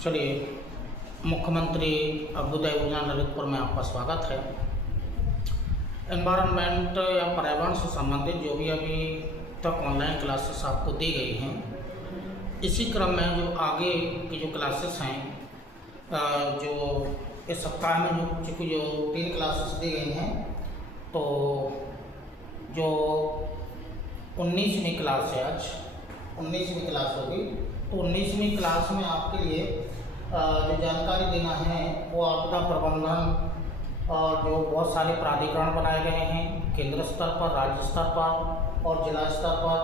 चलिए, मुख्यमंत्री अभ्युदय योजना ललितपुर में आपका स्वागत है। एनवायरनमेंट या पर्यावरण से संबंधित जो भी अभी तक ऑनलाइन क्लासेस आपको दी गई हैं, इसी क्रम में जो आगे की जो क्लासेस हैं, जो इस सप्ताह में चूँकि जो 3 क्लासेस दी गई हैं, तो जो 19वीं क्लास है, आज 19वीं क्लास होगी। तो 19वीं क्लास में आपके लिए जो जानकारी देना है वो आपदा प्रबंधन और जो बहुत सारे प्राधिकरण बनाए गए हैं केंद्र स्तर पर, राज्य स्तर पर और जिला स्तर पर,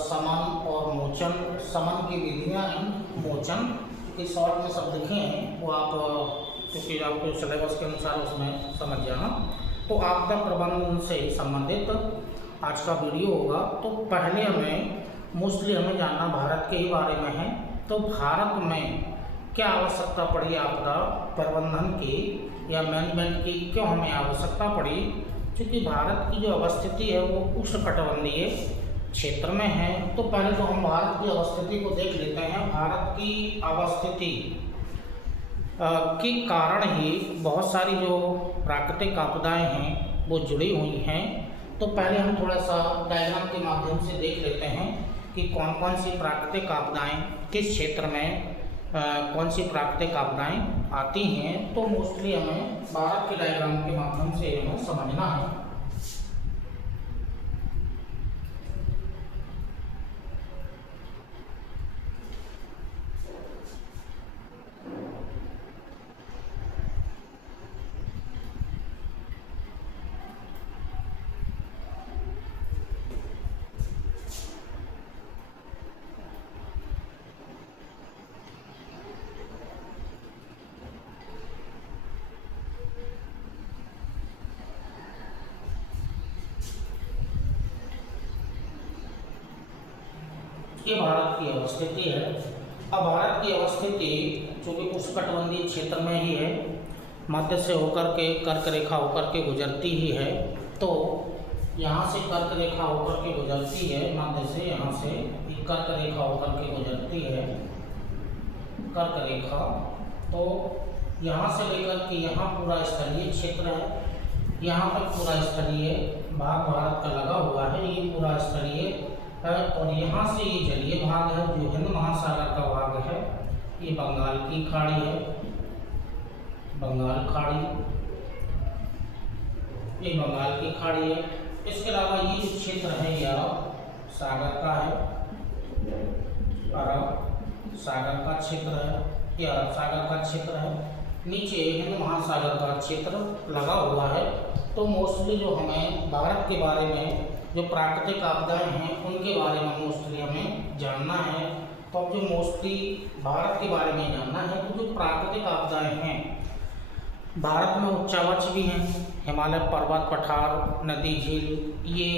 समन और मोचन, समन की विधियाँ, मोचन की शॉर्ट में सब लिखे हैं, वो आप क्योंकि आपको सिलेबस के अनुसार उसमें समझ जाना। तो आपदा प्रबंधन से संबंधित आज का वीडियो होगा। तो पहले मोस्टली हमें जानना भारत के ही बारे में है। तो भारत में क्या आवश्यकता पड़ी आपदा प्रबंधन की या मैनेजमेंट की, क्यों हमें आवश्यकता पड़ी? क्योंकि भारत की जो अवस्थिति है वो उष्णकटिबंधीय क्षेत्र में है। तो पहले तो हम भारत की अवस्थिति को देख लेते हैं। भारत की अवस्थिति के कारण ही बहुत सारी जो प्राकृतिक आपदाएं हैं वो जुड़ी हुई हैं। तो पहले हम थोड़ा सा डायग्राम के माध्यम से देख लेते हैं कि कौन कौन सी प्राकृतिक आपदाएं किस क्षेत्र में कौन सी प्राकृतिक आपदाएं आती हैं। तो मोस्टली हमें भारत के डायग्राम के माध्यम से हमें समझना है। ये भारत की अवस्थिति है। अब भारत की अवस्थिति चूँकि उष्णकटिबंधीय क्षेत्र में ही है, मध्य से होकर के कर्क रेखा होकर के गुजरती ही है। तो यहाँ से कर्क रेखा होकर के गुजरती है, मध्य से यहाँ से कर्क रेखा होकर के गुजरती है, कर्क रेखा। तो यहाँ से लेकर के यहाँ पूरा स्थलीय क्षेत्र है, यहाँ तक पूरा स्थलीय भाग भारत का लगा हुआ है, ये पूरा स्थलीय है। और यहाँ से ये जलीय भाग है जो हिंद महासागर का भाग है, ये बंगाल की खाड़ी है, बंगाल खाड़ी, ये बंगाल की खाड़ी है। इसके अलावा ये जो क्षेत्र है ये अरब सागर का है, अरब सागर का क्षेत्र है, ये अरब सागर का क्षेत्र है। नीचे हिंद महासागर का क्षेत्र लगा हुआ है। तो मोस्टली जो हमें भारत के बारे में जो प्राकृतिक आपदाएं हैं उनके बारे में मोस्टली हमें जानना है। तो अब जो मोस्टली भारत के बारे में जानना है, तो जो प्राकृतिक आपदाएं हैं भारत में उच्चावच भी हैं, हिमालय पर्वत, पठार, नदी, झील, ये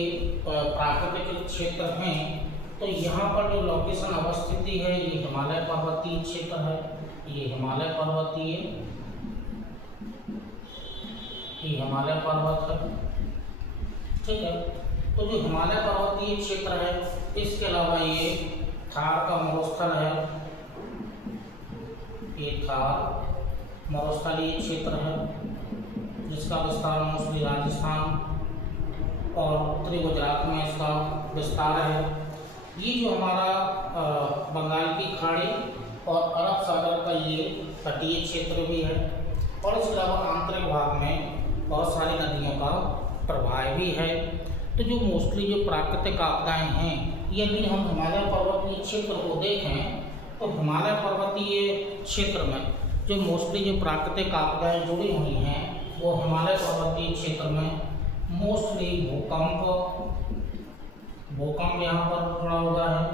प्राकृतिक क्षेत्र हैं। तो यहाँ पर जो लोकेशन अवस्थिति है ये हिमालय पर्वतीय क्षेत्र है, ये हिमालय पर्वतीय, ये हिमालय पर्वत है, ठीक है। तो जो हिमालय पर्वतीय क्षेत्र है, इसके अलावा ये थार का मरुस्थल है, ये थार मरुस्थलीय क्षेत्र है जिसका विस्तार मोस्टली राजस्थान और उत्तरी गुजरात में इसका विस्तार है। ये जो हमारा बंगाल की खाड़ी और अरब सागर का ये तटीय क्षेत्र भी है। और इसके अलावा आंतरिक भाग में बहुत सारी नदियों का प्रवाह भी है। तो जो मोस्टली जो प्राकृतिक आपदाएं हैं, यदि हम हिमालय पर्वतीय क्षेत्र को देखें तो हिमालय पर्वतीय क्षेत्र में जो मोस्टली जो प्राकृतिक आपदाएं जुड़ी हुई हैं वो हिमालय पर्वतीय क्षेत्र में मोस्टली भूकंप यहाँ पर जुड़ा हुआ है,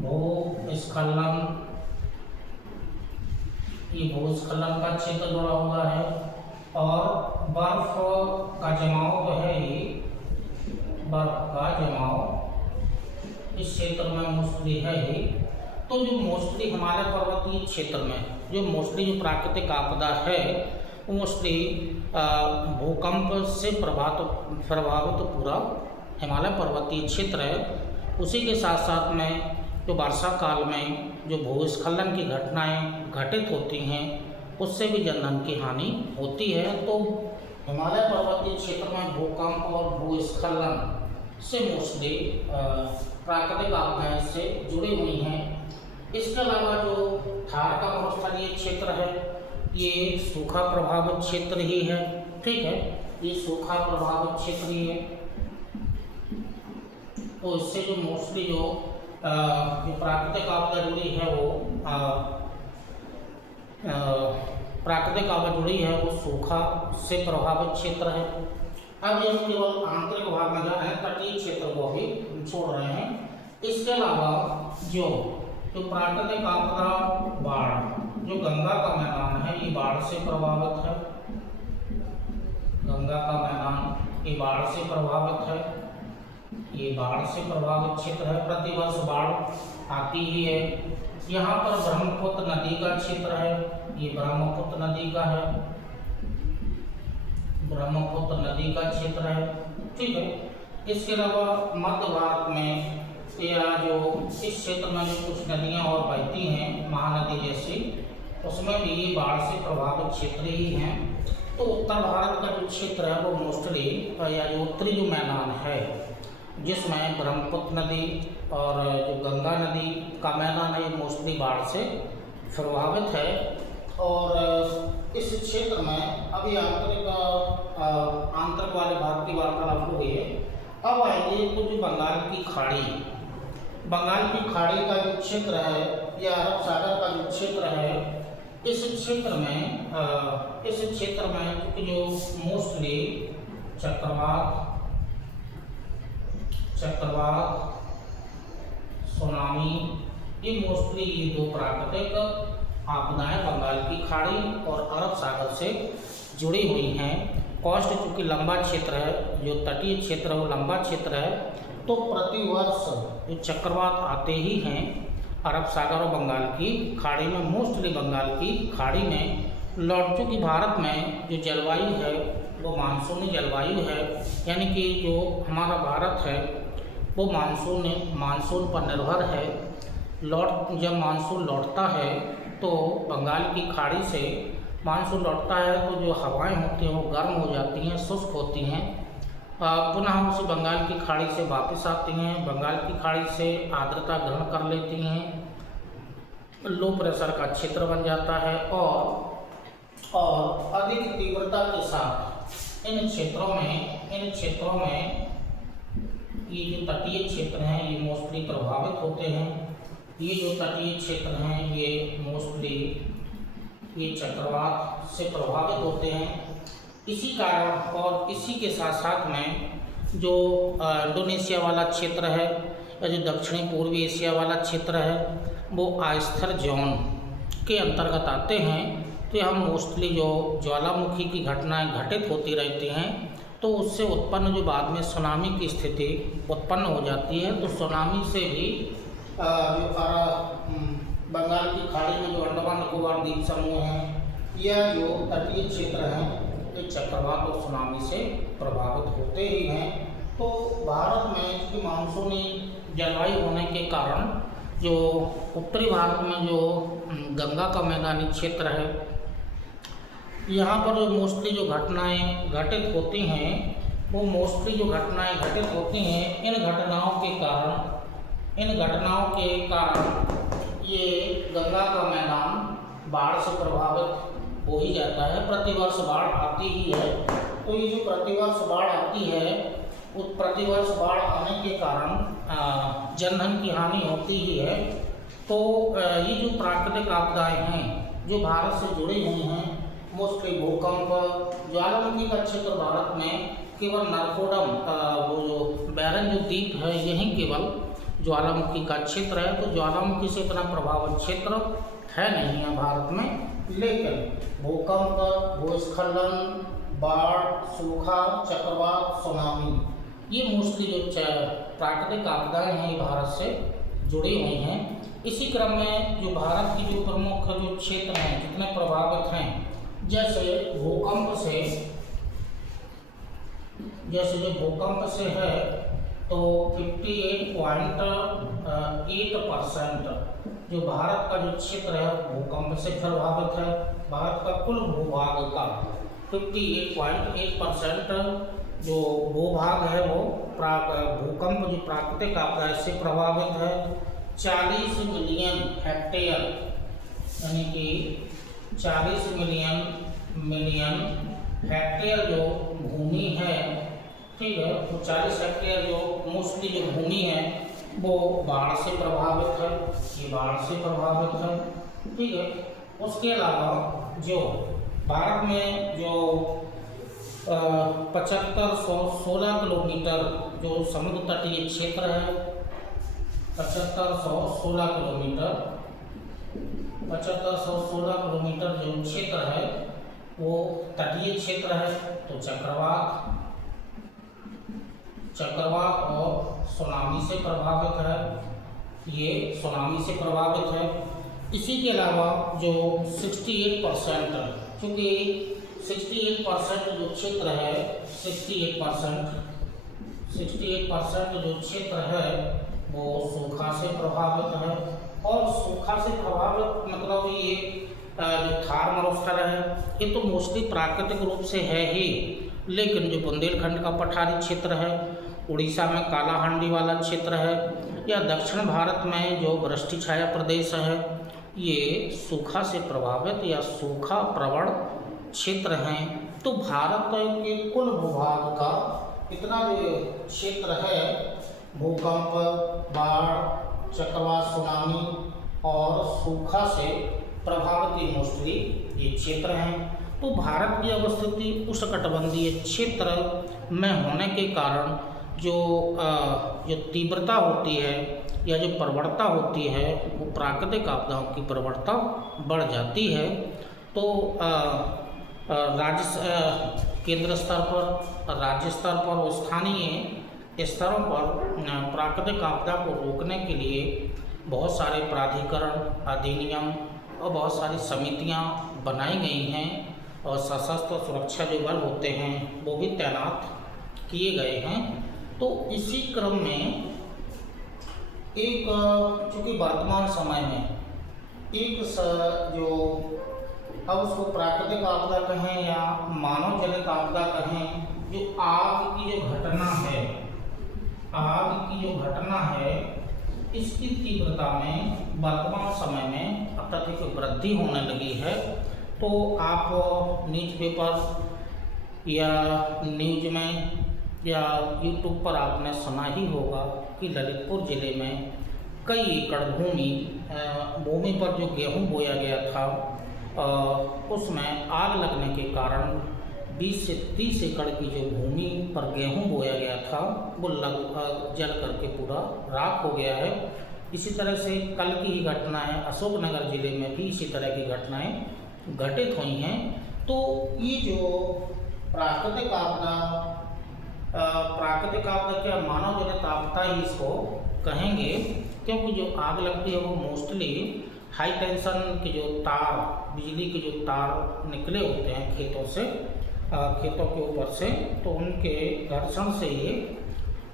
भूस्खलन, ये भूस्खलन का क्षेत्र जुड़ा हुआ है। और बर्फ का जमाव जो है, ये बर्फ का जमाव इस क्षेत्र में मोस्टली है ही। तो जो मोस्टली हिमालय पर्वतीय क्षेत्र में जो मोस्टली जो प्राकृतिक आपदा है वो मोस्टली भूकंप से प्रभावित पूरा हिमालय पर्वतीय क्षेत्र है। उसी के साथ साथ में जो वर्षा काल में जो भूस्खलन की घटनाएं घटित होती हैं उससे भी जनधन की हानि होती है। तो हिमालय पर्वतीय क्षेत्र में भूकंप और भूस्खलन से मोस्टली प्राकृतिक आपदाएं से जुड़ी हुई हैं। इसके अलावा जो थार का मरुस्थलीय क्षेत्र है ये सूखा प्रभावित क्षेत्र ही है, ठीक है, ये सूखा प्रभावित क्षेत्र ही है। तो इससे जो मोस्टली जो प्राकृतिक आपदा जुड़ी है वो प्राकृतिक आपदा जुड़ी है वो सूखा से प्रभावित क्षेत्र है। अब हम केवल आंतरिक भाग में जा रहे हैं, तटीय क्षेत्र को भी छोड़ रहे हैं। इसके अलावा जो प्राकृतिक आपदा बाढ़, जो गंगा का मैदान है ये बाढ़ से प्रभावित है, गंगा का मैदान ये बाढ़ से प्रभावित है, ये बाढ़ से प्रभावित क्षेत्र है, प्रतिवर्ष बाढ़ आती ही है। यहाँ पर ब्रह्मपुत्र नदी का क्षेत्र है, ये ब्रह्मपुत्र नदी का है, ब्रह्मपुत्र नदी का क्षेत्र है, ठीक है। इसके अलावा मध्य भारत में या जो इस क्षेत्र में जो कुछ नदियाँ और बहती हैं महानदी जैसी, उसमें भी ये बाढ़ से प्रभावित क्षेत्र ही हैं। तो उत्तर भारत का जो क्षेत्र है वो मोस्टली या जो उत्तरी जो मैदान है जिसमें ब्रह्मपुत्र नदी और जो गंगा नदी का मैदान है ये मोस्टली बाढ़ से प्रभावित है। और इस क्षेत्र में अभी आंतरिक वाले भाग की वार्तालाप हो गई है। अब आएंगे तो जो बंगाल की खाड़ी, बंगाल की खाड़ी का जो क्षेत्र है या अरब सागर का जो क्षेत्र है, इस क्षेत्र में जो मोस्टली चक्रवात, सुनामी, ये मोस्टली ये दो प्राकृतिक आपदाएं बंगाल की खाड़ी और अरब सागर से जुड़ी हुई हैं। कोस्ट चूँकि लंबा क्षेत्र है, जो तटीय क्षेत्र है वो लंबा क्षेत्र है, तो प्रतिवर्ष जो चक्रवात आते ही हैं अरब सागर और बंगाल की खाड़ी में, मोस्टली बंगाल की खाड़ी में लौट। चूँकि भारत में जो जलवायु है वो मानसूनी जलवायु है, यानी कि जो हमारा भारत है वो मानसून पर निर्भर है। जब मानसून लौटता है तो बंगाल की खाड़ी से मानसून लौटता है तो जो हवाएं होती हैं वो गर्म हो जाती हैं, शुष्क होती हैं, पुनः उसी बंगाल की खाड़ी से वापस आती हैं, बंगाल की खाड़ी से आर्द्रता ग्रहण कर लेती हैं, लो प्रेशर का क्षेत्र बन जाता है और अधिक तीव्रता के साथ इन क्षेत्रों में ये जो तटीय क्षेत्र हैं ये मोस्टली प्रभावित होते हैं। ये जो तटीय क्षेत्र हैं ये मोस्टली ये चक्रवात से प्रभावित होते हैं। इसी कारण और इसी के साथ साथ में जो इंडोनेशिया वाला क्षेत्र है या जो दक्षिणी पूर्वी एशिया वाला क्षेत्र है वो आइस्थर जोन के अंतर्गत आते हैं। तो यहाँ मोस्टली जो ज्वालामुखी की घटनाएं घटित होती रहती हैं, तो उससे उत्पन्न जो बाद में सुनामी की स्थिति उत्पन्न हो जाती है। तो सुनामी से भी जो बंगाल की खाड़ी में जो अंडमान निकोबार द्वीप समूह हैं या जो तटीय क्षेत्र हैं ये चक्रवात और सुनामी से प्रभावित होते ही हैं। तो भारत में इसकी मानसूनी जलवायु होने के कारण जो उत्तरी भारत में जो गंगा का मैदानी क्षेत्र है यहाँ पर जो मोस्टली जो घटनाएं घटित होती हैं वो मोस्टली जो घटनाएं घटित होती हैं इन घटनाओं के कारण ये गंगा का मैदान बाढ़ से प्रभावित हो ही जाता है। प्रतिवर्ष बाढ़ आती ही है। तो ये जो प्रतिवर्ष बाढ़ आती है उस प्रतिवर्ष बाढ़ आने के कारण जनधन की हानि होती ही है। तो ये जो प्राकृतिक आपदाएं हैं जो भारत से जुड़ी हुई हैं, मोस्टली भूकंप, ज्वालामुखी का क्षेत्र भारत में केवल नरकोडम वो जो बैरन जो द्वीप है यही केवल ज्वालामुखी का क्षेत्र है। तो ज्वालामुखी से इतना प्रभावित क्षेत्र है नहीं है भारत में, लेकिन भूकंप, भूस्खलन, बाढ़, सूखा, चक्रवात, सुनामी, ये मोस्टली जो प्राकृतिक आपदाएं हैं ये भारत से जुड़ी हुई हैं। इसी क्रम में जो भारत की जो प्रमुख जो क्षेत्र हैं जितने प्रभावित हैं, जैसे भूकंप से है तो 58.6 8% जो भारत का जो क्षेत्र है भूकंप से प्रभावित है। भारत का कुल भूभाग का 58.8% जो भूभाग है वो भूकंप जो प्राकृतिक आपदा से प्रभावित है। 40 मिलियन हेक्टेयर यानी कि 40 मिलियन हेक्टेयर जो भूमि है, ठीक है, तो 40 हेक्टेयर जो मोस्टली जो भूमि है वो बाढ़ से प्रभावित है। ये बाढ़ से प्रभावित है, ठीक है। उसके अलावा जो भारत में जो 7516 किलोमीटर जो समुद्र तटीय क्षेत्र है, 7516 किलोमीटर जो क्षेत्र है वो तटीय क्षेत्र है। तो चक्रवात और सुनामी से प्रभावित है, ये सुनामी से प्रभावित है। इसी के अलावा जो 68% क्योंकि 68% जो क्षेत्र है 68% जो क्षेत्र है वो सूखा से प्रभावित है। और सूखा से प्रभावित मतलब ये जो थार मरुस्थल है ये तो मोस्टली प्राकृतिक रूप से है ही, लेकिन जो बुंदेलखंड का पठारी क्षेत्र है, उड़ीसा में कालाहांडी वाला क्षेत्र है, या दक्षिण भारत में जो वृष्टि छाया प्रदेश है, ये सूखा से प्रभावित या सूखा प्रवण क्षेत्र हैं। तो भारत के कुल भूभाग का इतना जो क्षेत्र है भूकंप, बाढ़, चक्रवात, सुनामी और सूखा से प्रभावित मोस्टली ये क्षेत्र हैं। तो भारत की अवस्थिति उष्णकटिबंधीय क्षेत्र में होने के कारण जो तीव्रता होती है या जो प्रवणता होती है वो प्राकृतिक आपदाओं की प्रवणता बढ़ जाती है। तो केंद्र स्तर पर, राज्य स्तर पर और स्थानीय स्तरों पर प्राकृतिक आपदा को रोकने के लिए बहुत सारे प्राधिकरण, अधिनियम और बहुत सारी समितियां बनाई गई हैं और सशस्त्र सुरक्षा जो बल होते हैं वो भी तैनात किए गए हैं। तो इसी क्रम में एक चूँकि वर्तमान समय में एक जो अब उसको प्राकृतिक आपदा कहें या मानव जनित आपदा कहें, जो आग की जो घटना है इसकी तीव्रता में वर्तमान समय में अत्यधिक वृद्धि होने लगी है। तो आप न्यूज़पेपर या न्यूज में या यूट्यूब पर आपने सुना ही होगा कि ललितपुर ज़िले में कई एकड़ भूमि पर जो गेहूं बोया गया था उसमें आग लगने के कारण 20 से 30 एकड़ की जो भूमि पर गेहूं बोया गया था वो लगभग जल करके पूरा राख हो गया है। इसी तरह से कल की ही घटना है, अशोकनगर ज़िले में भी इसी तरह की घटनाएं घटित हुई हैं। तो ये जो प्राकृतिक आपदा क्या मानव जनित आपदा ही इसको कहेंगे, क्योंकि जो आग लगती है वो मोस्टली हाई टेंशन के जो तार, बिजली के जो तार निकले होते हैं खेतों से, खेतों के ऊपर से, तो उनके घर्षण से ये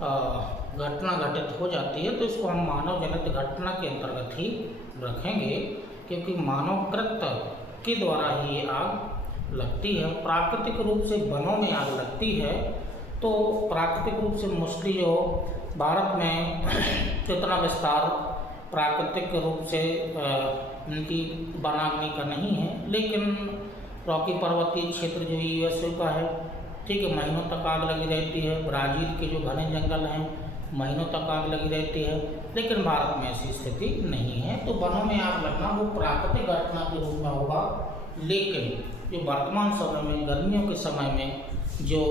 घटना घटित हो जाती है। तो इसको हम मानव जनित घटना के अंतर्गत ही रखेंगे, क्योंकि मानवकृत के द्वारा ही ये आग लगती है। प्राकृतिक रूप से वनों में आग लगती है तो प्राकृतिक रूप से मोस्टली जो भारत में इतना विस्तार प्राकृतिक रूप से उनकी वनाग्नि का नहीं है, लेकिन रॉकी पर्वतीय क्षेत्र जो यूएसए का है, ठीक है, महीनों तक आग लगी रहती है। ब्राज़ील के जो घने जंगल हैं महीनों तक आग लगी रहती है, लेकिन भारत में ऐसी स्थिति नहीं है। तो वनों में आग लगना वो प्राकृतिक घटना के रूप में होगा, लेकिन जो वर्तमान समय में गर्मियों के समय में जो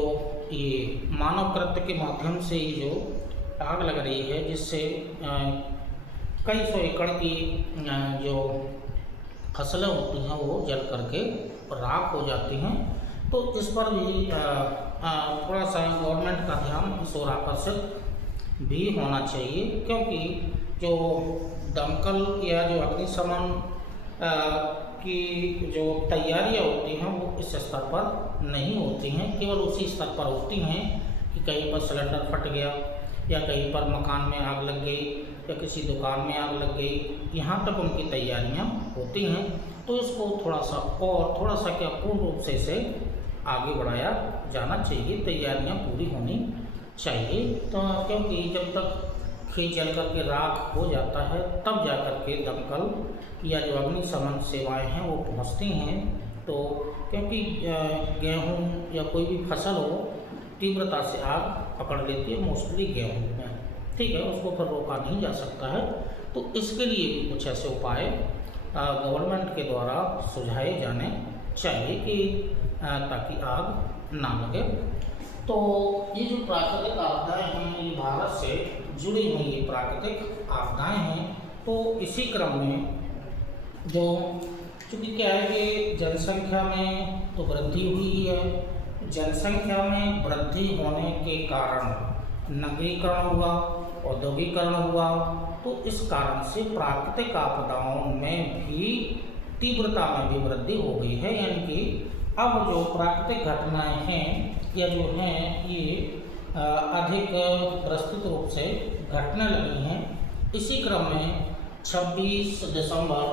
ये मानव कृत्य के माध्यम से ये जो आग लग रही है, जिससे कई सौ एकड़ की जो फसलें होती हैं वो जल करके राख हो जाती हैं। तो इस पर भी थोड़ा सा गवर्नमेंट का ध्यान इस ओर आकर्षित भी होना चाहिए, क्योंकि जो दमकल या जो अग्निशमन की जो तैयारियां होती हैं वो इस स्तर पर नहीं होती हैं, केवल उसी स्तर पर होती हैं कि कहीं पर सिलेंडर फट गया या कहीं पर मकान में आग लग गई या किसी दुकान में आग लग गई, यहाँ तक उनकी तैयारियाँ होती हैं। तो इसको थोड़ा सा क्या पूर्ण रूप से इसे आगे बढ़ाया जाना चाहिए, तैयारियाँ पूरी होनी चाहिए। तो क्योंकि जब तक खेत जल करके राख हो जाता है तब जा कर के दमकल या जो अग्निशमन सेवाएं हैं वो पहुंचती हैं। तो क्योंकि गेहूं या कोई भी फसल हो तीव्रता से आग पकड़ लेती है, मोस्टली गेहूं में, ठीक है, उसको फिर रोका नहीं जा सकता है। तो इसके लिए भी कुछ ऐसे उपाय गवर्नमेंट के द्वारा सुझाए जाने चाहिए कि ताकि आग ना लगे। तो ये जो प्राकृतिक आपदाएं हैं ये भारत से जुड़ी हुई ये प्राकृतिक आपदाएं हैं। तो इसी क्रम में जो चूँकि क्या है कि जनसंख्या में तो वृद्धि हुई है, जनसंख्या में वृद्धि होने के कारण नगरीकरण हुआ, औद्योगिकरण हुआ, तो इस कारण से प्राकृतिक आपदाओं में भी तीव्रता में भी वृद्धि हो गई है। यानी कि अब जो प्राकृतिक घटनाएं हैं या जो हैं ये अधिक विस्तृत रूप से घटने लगी हैं। इसी क्रम में 26 दिसंबर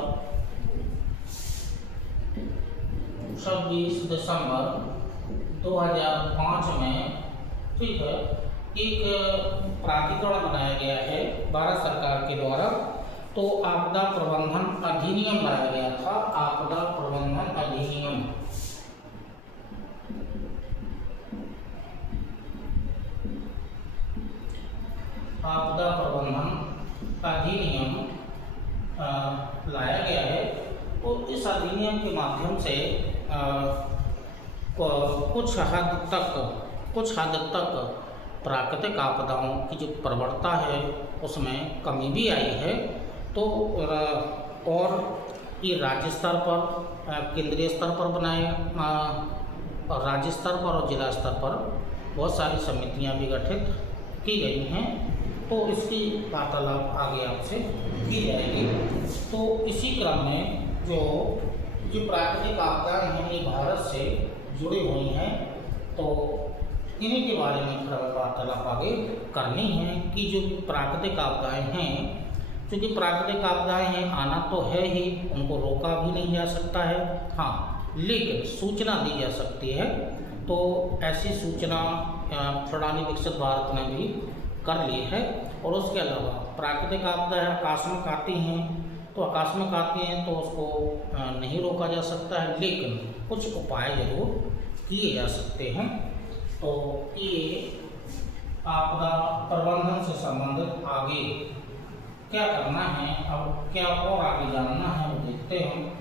2005 में, ठीक है, एक प्राधिकरण बनाया गया है भारत सरकार के द्वारा। तो आपदा प्रबंधन अधिनियम बनाया गया था, आपदा प्रबंधन अधिनियम। आपदा प्रबंधन अधिनियम लाया गया है। तो इस अधिनियम के माध्यम से कुछ हद तक प्राकृतिक आपदाओं की जो प्रवणता है उसमें कमी भी आई है। तो और ये राज्य स्तर पर, केंद्रीय स्तर पर बनाए, और राज्य स्तर पर और जिला स्तर पर बहुत सारी समितियां भी गठित की गई हैं। तो इसकी वार्तालाप आगे आपसे की जाएगी। तो इसी क्रम में जो प्राकृतिक आपदाएं हैं ये भारत से जुड़ी हुई हैं। तो इन्हीं के बारे में थोड़ा वार्तालाप आगे करनी है कि जो प्राकृतिक आपदाएं हैं, क्योंकि प्राकृतिक आपदाएं हैं आना तो है ही, उनको रोका भी नहीं जा सकता है, हाँ, लेकिन सूचना दी जा सकती है। तो ऐसी सूचना प्रणाली विकसित भारत ने भी कर ली है। और उसके अलावा प्राकृतिक आपदा आकस्मिक आती हैं, तो आकस्मिक आती हैं तो उसको नहीं रोका जा सकता है, लेकिन कुछ उपाय जरूर किए जा सकते हैं। तो ये आपदा प्रबंधन से संबंधित आगे क्या करना है, अब क्या और आगे जानना है वो देखते हैं।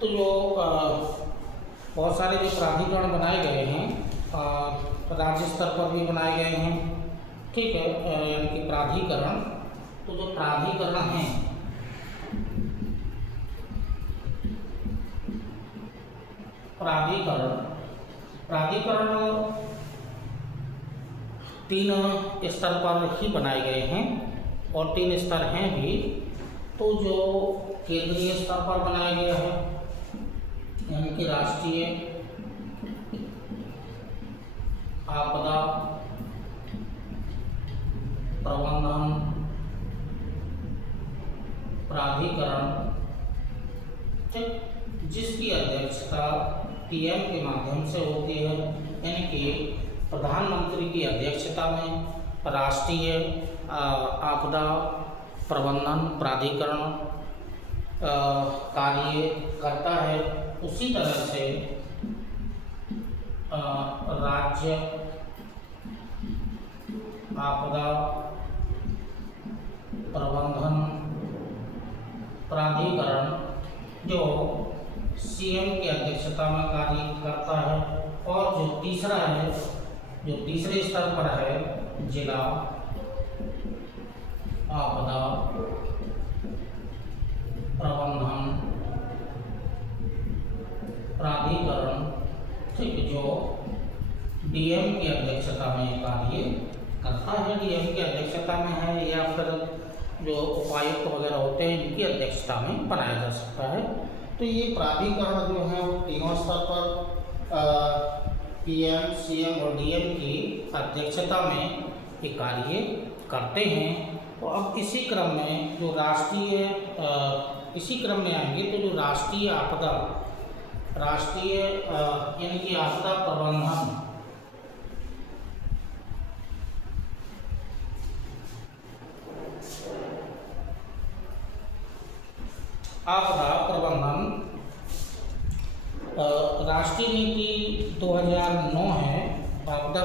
तो जो बहुत सारे जो प्राधिकरण बनाए गए हैं, राज्य स्तर पर भी बनाए गए हैं, ठीक है, यानी कि प्राधिकरण। तो जो प्राधिकरण हैं, प्राधिकरण 3 स्तर पर ही बनाए गए हैं और 3 स्तर हैं भी। तो जो केंद्रीय स्तर पर बनाया गया है यानी कि राष्ट्रीय आपदा प्रबंधन प्राधिकरण, जिसकी अध्यक्षता पीएम के माध्यम से होती है, यानी कि प्रधानमंत्री की अध्यक्षता में राष्ट्रीय आपदा प्रबंधन प्राधिकरण कार्य करता है। उसी तरह से राज्य आपदा प्रबंधन प्राधिकरण जो सीएम की अध्यक्षता में कार्य करता है। और जो तीसरा है, जो तीसरे स्तर पर है, जिला आपदा ठीक, जो डीएम की अध्यक्षता में कार्य करता है, डीएम की अध्यक्षता में है या फिर जो उपायुक्त वगैरह होते हैं इनकी अध्यक्षता में बनाया जा सकता है। तो ये प्राधिकरण जो है वो तीनों स्तर पर पीएम, सीएम और डीएम की अध्यक्षता में ये कार्य करते हैं। तो अब इसी क्रम में जो इसी क्रम में आएंगे तो जो राष्ट्रीय यानी कि आपदा प्रबंधन राष्ट्रीय नीति 2009 है। आपदा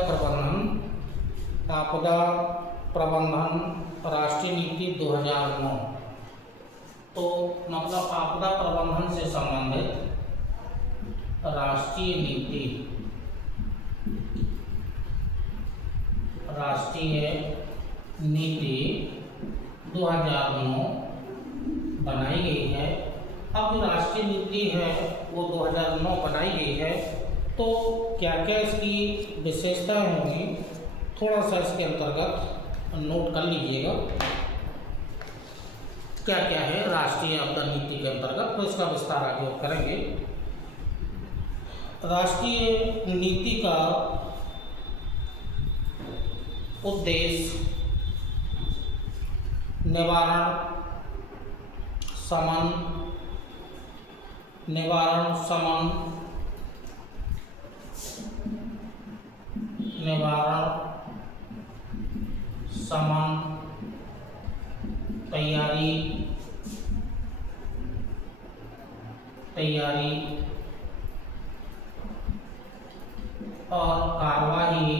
प्रबंधन राष्ट्रीय नीति 2009। तो मतलब आपदा प्रबंधन से संबंधित राष्ट्रीय नीति 2009 बनाई गई है। अब जो राष्ट्रीय नीति है वो 2009 बनाई गई है, तो क्या क्या इसकी विशेषताएं होंगी थोड़ा सा इसके अंतर्गत नोट कर लीजिएगा, क्या क्या है राष्ट्रीय आपदा नीति के अंतर्गत, तो इसका विस्तार आगे करेंगे। राष्ट्रीय नीति का उद्देश्य निवारण, समन, तैयारी और कार्यवाही,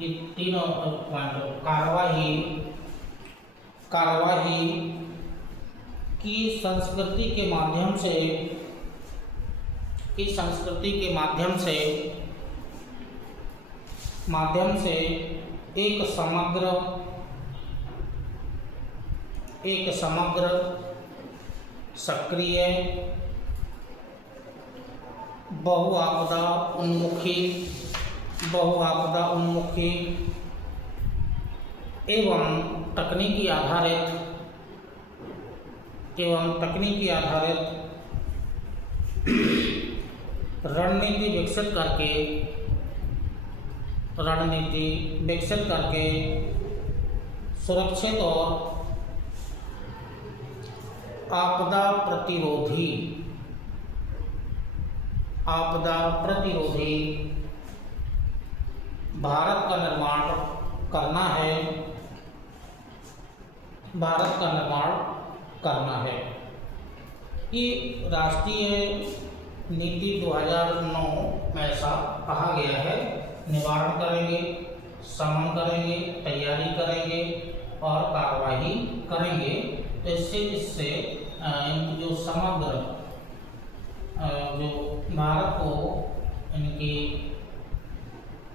ये तीनों कार्यवाही की संस्कृति के माध्यम से एक समग्र सक्रिय बहु आपदा उन्मुखी एवं तकनीकी आधारित रणनीति विकसित करके सुरक्षित और आपदा प्रतिरोधी भारत का निर्माण करना है। ये राष्ट्रीय नीति 2009 में ऐसा कहा गया है। निवारण करेंगे, समन करेंगे, तैयारी करेंगे और कार्यवाही करेंगे। तो इससे जो समग्र जो भारत को इनकी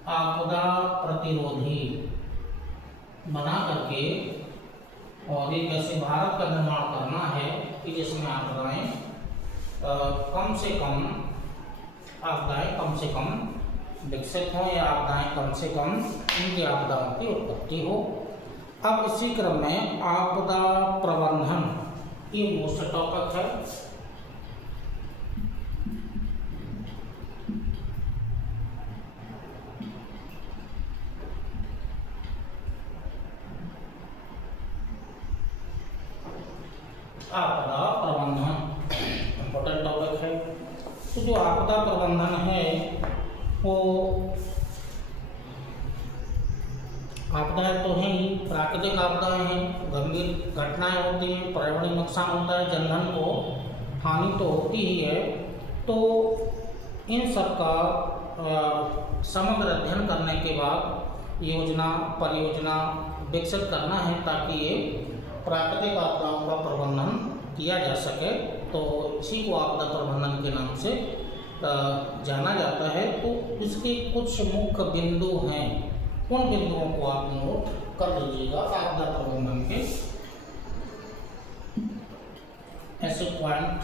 आपदा प्रतिरोधी बना करके और एक ऐसे भारत का निर्माण करना है कि जिसमें आपदाएं कम से कम विकसित हो या आपदाएं कम से कम इनकी आपदाओं की उत्पत्ति हो। अब इसी क्रम में आपदा प्रबंधन ये मोस्ट टॉपिक है। आपदा प्रबंधन इम्पोर्टेंट टॉपिक है। तो जो आपदा प्रबंधन है वो आपदाएं तो हैं ही, प्राकृतिक आपदाएं हैं, गंभीर घटनाएं होती हैं, पर्यावरणीय नुकसान होता है, जनधन को हानि तो होती ही है। तो इन सब का समग्र अध्ययन करने के बाद परियोजना विकसित करना है ताकि ये प्राकृतिक आपदाओं का प्रबंधन किया जा सके। तो इसी को आपदा प्रबंधन के नाम से जाना जाता है। तो इसके कुछ मुख्य बिंदु हैं, उन बिंदुओं को आप नोट कर लीजिएगा। आपदा प्रबंधन के ऐसे पॉइंट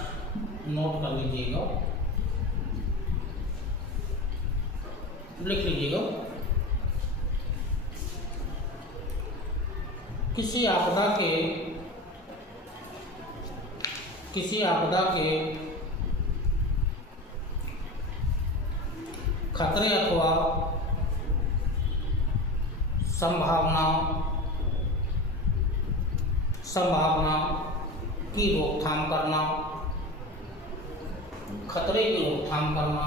नोट कर लीजिएगा। लिख लीजिएगा। किसी आपदा के खतरे अथवा संभावना की रोकथाम करना, खतरे की रोकथाम करना,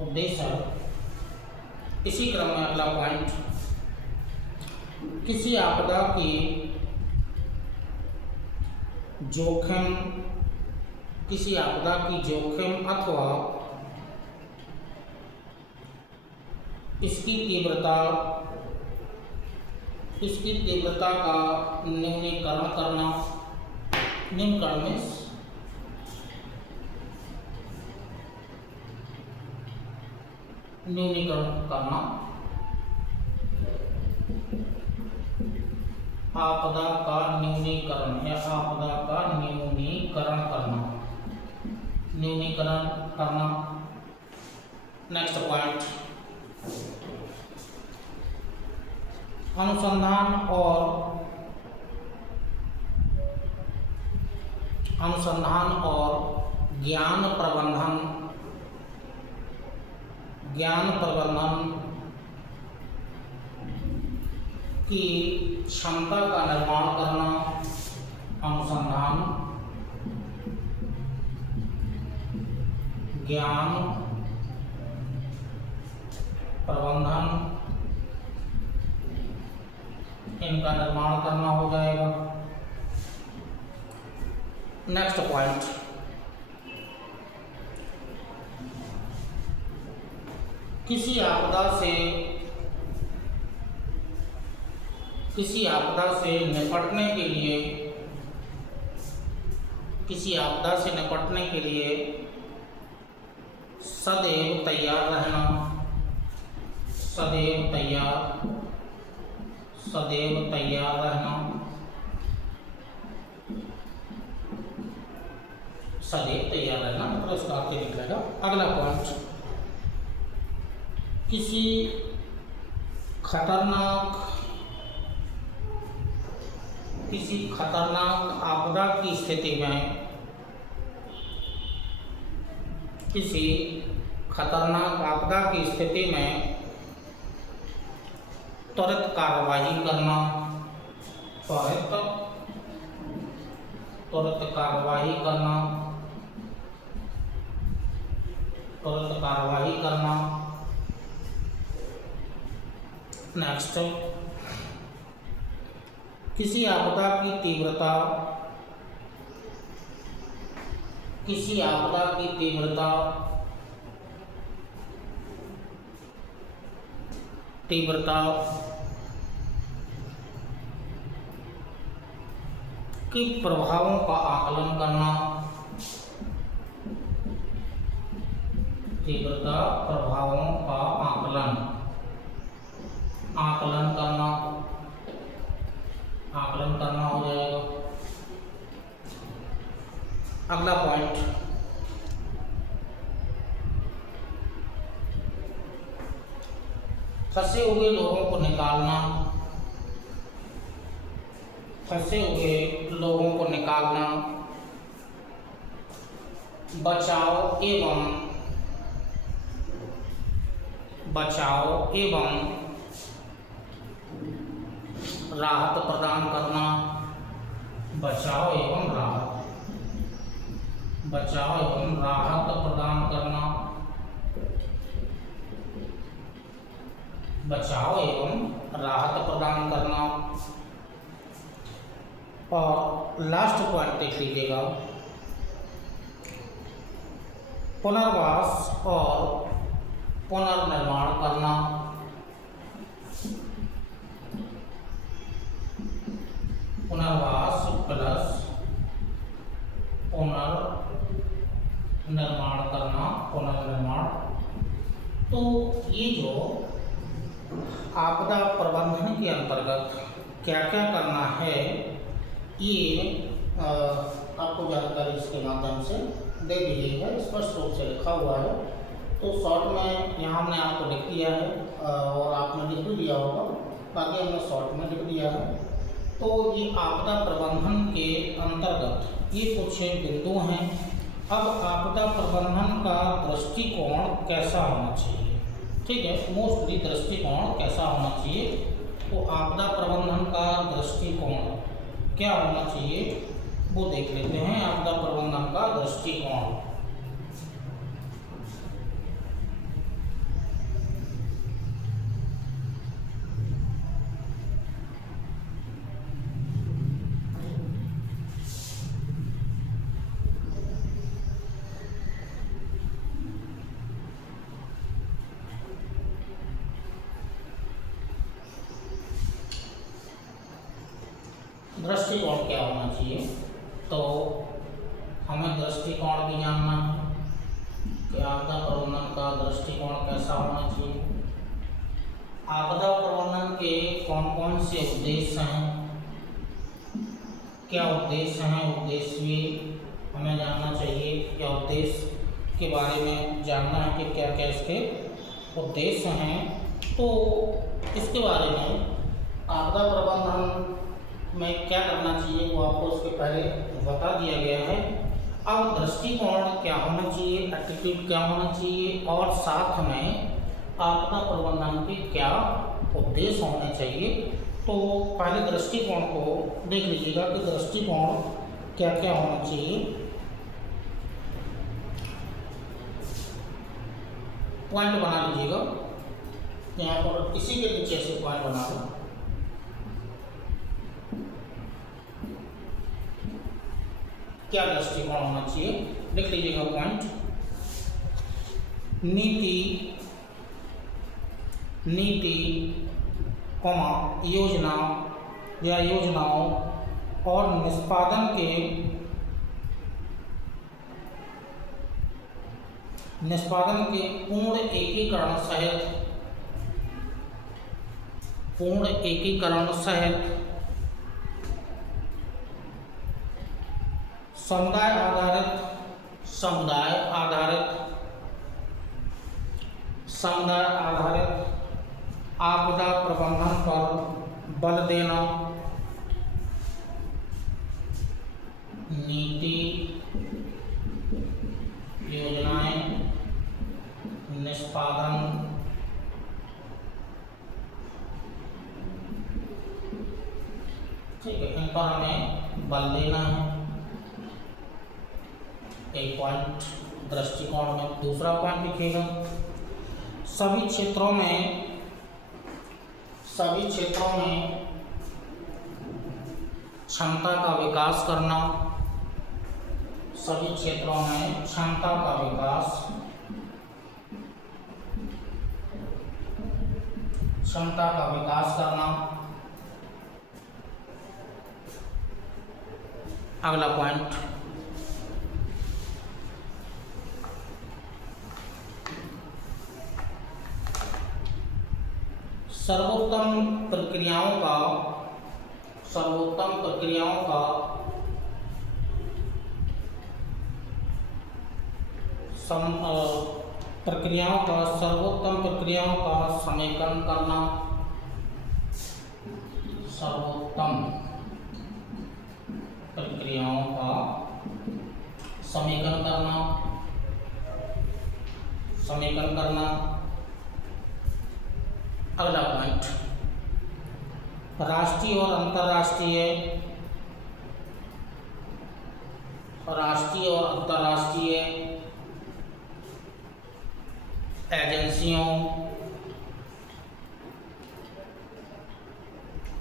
उद्देश्य। इसी क्रम में अगला पॉइंट, किसी आपदा की जोखिम अथवा इसकी तीव्रता का न्यूनीकरण करना, आपदा का न्यूनीकरण करना। नेक्स्ट पॉइंट, अनुसंधान और ज्ञान प्रबंधन की क्षमता का निर्माण करना, अनुसंधान, ज्ञान प्रबंधन, इनका निर्माण करना हो जाएगा। नेक्स्ट पॉइंट, किसी आपदा से निपटने के लिए सदैव तैयार रहना, मतलब उसका अर्थ निकलेगा। अगला पॉइंट, किसी खतरनाक आपदा की स्थिति में त्वरित कार्रवाई करना, नेक्स्ट, किसी आपदा की तीव्रता के प्रभावों का आकलन करना, आकलन करना हो जाएगा। अगला पॉइंट, फंसे हुए लोगों को निकालना, बचाव एवं राहत प्रदान करना, बचाव एवं राहत प्रदान करना। और लास्ट पॉइंट देख लीजिएगा, पुनर्वास और पुनर्निर्माण करना, पुनर्वास प्लस पुनर्निर्माण। तो ये जो आपदा प्रबंधन के अंतर्गत क्या क्या करना है, ये आपको जानकारी इसके माध्यम से दे दी गई है, स्पष्ट रूप से लिखा हुआ है। तो शॉर्ट में यहाँ हमने आपको लिख दिया है और आपने लिख भी दिया होगा, बाकी हमने शॉर्ट में लिख दिया है। तो ये आपदा प्रबंधन के अंतर्गत ये कुछ बिंदु हैं। अब आपदा प्रबंधन का दृष्टिकोण कैसा होना चाहिए, ठीक है, मोस्टली दृष्टिकोण कैसा होना चाहिए। तो आपदा प्रबंधन का दृष्टिकोण क्या होना चाहिए वो देख लेते हैं। आपदा प्रबंधन का दृष्टिकोण, दृष्टिकोण क्या होना चाहिए। तो हमें दृष्टिकोण भी जानना है कि आपदा प्रबंधन का दृष्टिकोण कैसा होना चाहिए। आपदा प्रबंधन के कौन कौन से उद्देश्य हैं, क्या उद्देश्य हैं, उद्देश्य भी हमें जानना चाहिए। क्या उद्देश्य के बारे में जानना है कि क्या क्या इसके उद्देश्य हैं। तो इसके बारे में आपदा प्रबंधन में क्या करना चाहिए वो आपको उसके पहले बता दिया गया है। अब दृष्टिकोण क्या होना चाहिए, एटीट्यूड क्या होना चाहिए और साथ में आपदा प्रबंधन के क्या उद्देश्य होने चाहिए। तो पहले दृष्टिकोण को देख लीजिएगा कि दृष्टिकोण क्या क्या होना चाहिए। पॉइंट बना लीजिएगा, यहाँ पर किसी के नीचे से पॉइंट बना लो। क्या दृष्टिकोण होना चाहिए लिख लीजिएगा पॉइंट। नीति कॉमा योजना या योजनाओं और निष्पादन के पूर्ण एकीकरण सहित समुदाय आधारित आपदा प्रबंधन पर बल देना। नीति, योजनाएं, निष्पादन, ठीक है, इन पर हमें बल देना है। एक पॉइंट दृष्टिकोण में। दूसरा पॉइंट लिखिएगा, सभी क्षेत्रों में क्षमता का विकास करना। सभी क्षेत्रों में क्षमता का विकास करना। अगला पॉइंट, सर्वोत्तम प्रक्रियाओं का समेकन करना। सर्वोत्तम प्रक्रियाओं का समेकन करना। अगला पॉइंट, राष्ट्रीय और अंतर्राष्ट्रीय एजेंसियों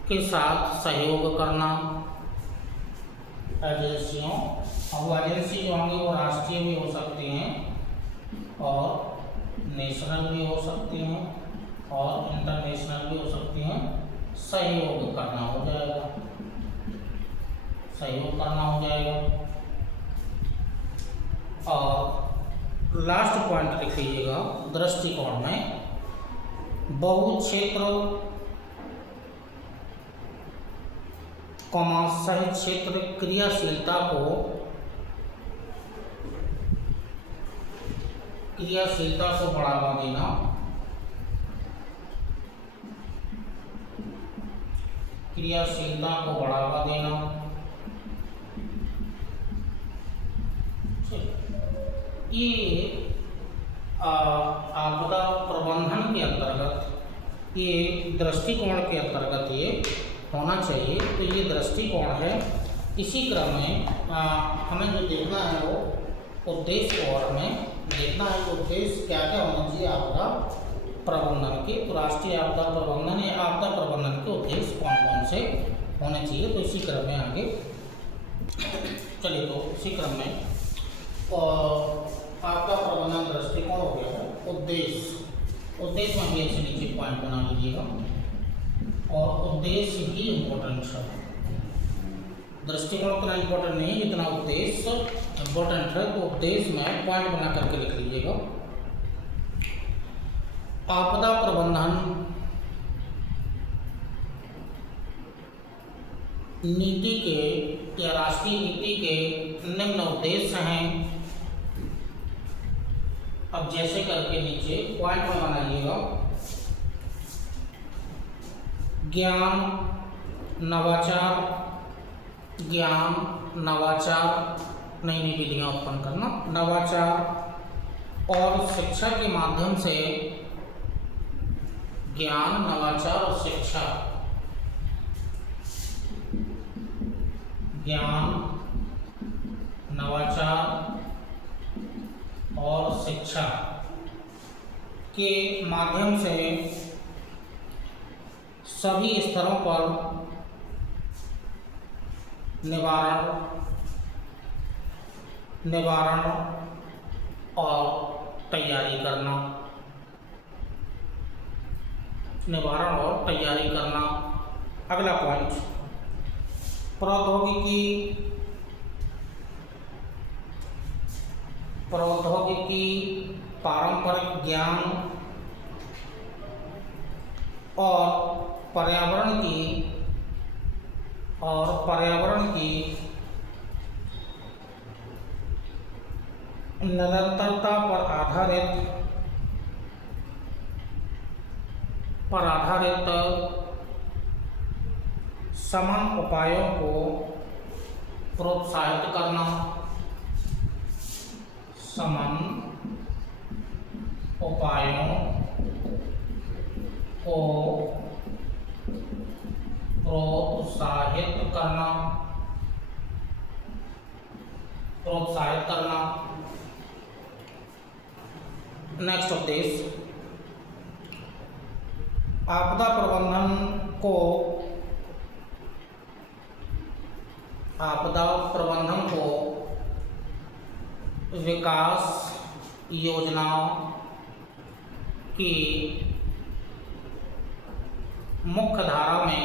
के साथ सहयोग करना। एजेंसियों, अब एजेंसी जो होंगी वो राष्ट्रीय भी हो सकती हैं और नेशनल भी हो सकती हैं और इंटरनेशनल भी हो सकती हैं। सहयोग करना हो जाएगा। और लास्ट पॉइंट लिख लीजिएगा दृष्टिकोण में, सह क्षेत्र क्रियाशीलता को बढ़ावा देना, ये आपदा प्रबंधन के अंतर्गत, ये दृष्टिकोण के अंतर्गत ये होना चाहिए। तो ये दृष्टिकोण है। इसी क्रम में हमें जो देखना है वो उद्देश्य, और हमें देखना है कि उद्देश्य क्या क्या होना चाहिए आपदा प्रबंधन के। तो राष्ट्रीय आपदा प्रबंधन या आपदा प्रबंधन के उद्देश्य कौन कौन से होने चाहिए, तो इसी क्रम में आगे चलिए। तो इसी क्रम में आपदा प्रबंधन दृष्टिकोण हो गया है। उद्देश्य में भी ऐसे नीचे पॉइंट बना लीजिएगा, और उद्देश्य ही इम्पोर्टेंट है। दृष्टिकोण उतना इम्पोर्टेंट नहीं है जितना उद्देश्य इम्पोर्टेंट है। तो उद्देश्य में पॉइंट बना करके लिख लीजिएगा। आपदा प्रबंधन नीति के या राष्ट्रीय नीति के निम्न उद्देश्य हैं। अब जैसे करके नीचे पॉइंट में बनाइएगा। ज्ञान नवाचार, नई नई विधियाँ उत्पन्न करना, नवाचार और शिक्षा के माध्यम से, ज्ञान, नवाचार और शिक्षा, ज्ञान, नवाचार और शिक्षा के माध्यम से सभी स्तरों पर निवारण और तैयारी करना, अगला पॉइंट, प्रौद्योगिकी, पारंपरिक ज्ञान और पर्यावरण की निरंतरता पर आधारित समन उपायों को प्रोत्साहित करना, प्रोत्साहित करना। नेक्स्ट उद्देश्य, आपदा प्रबंधन को विकास योजनाओं की मुख्य धारा में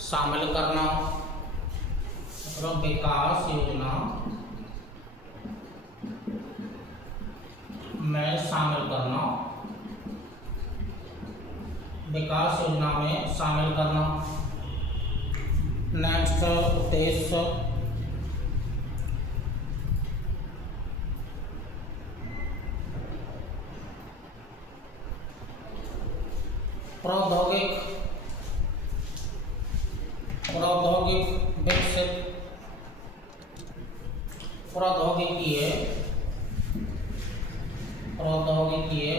शामिल करना, मतलब विकास योजना में शामिल करना, नेक्स्ट उद्देश्य, प्रौद्योगिकी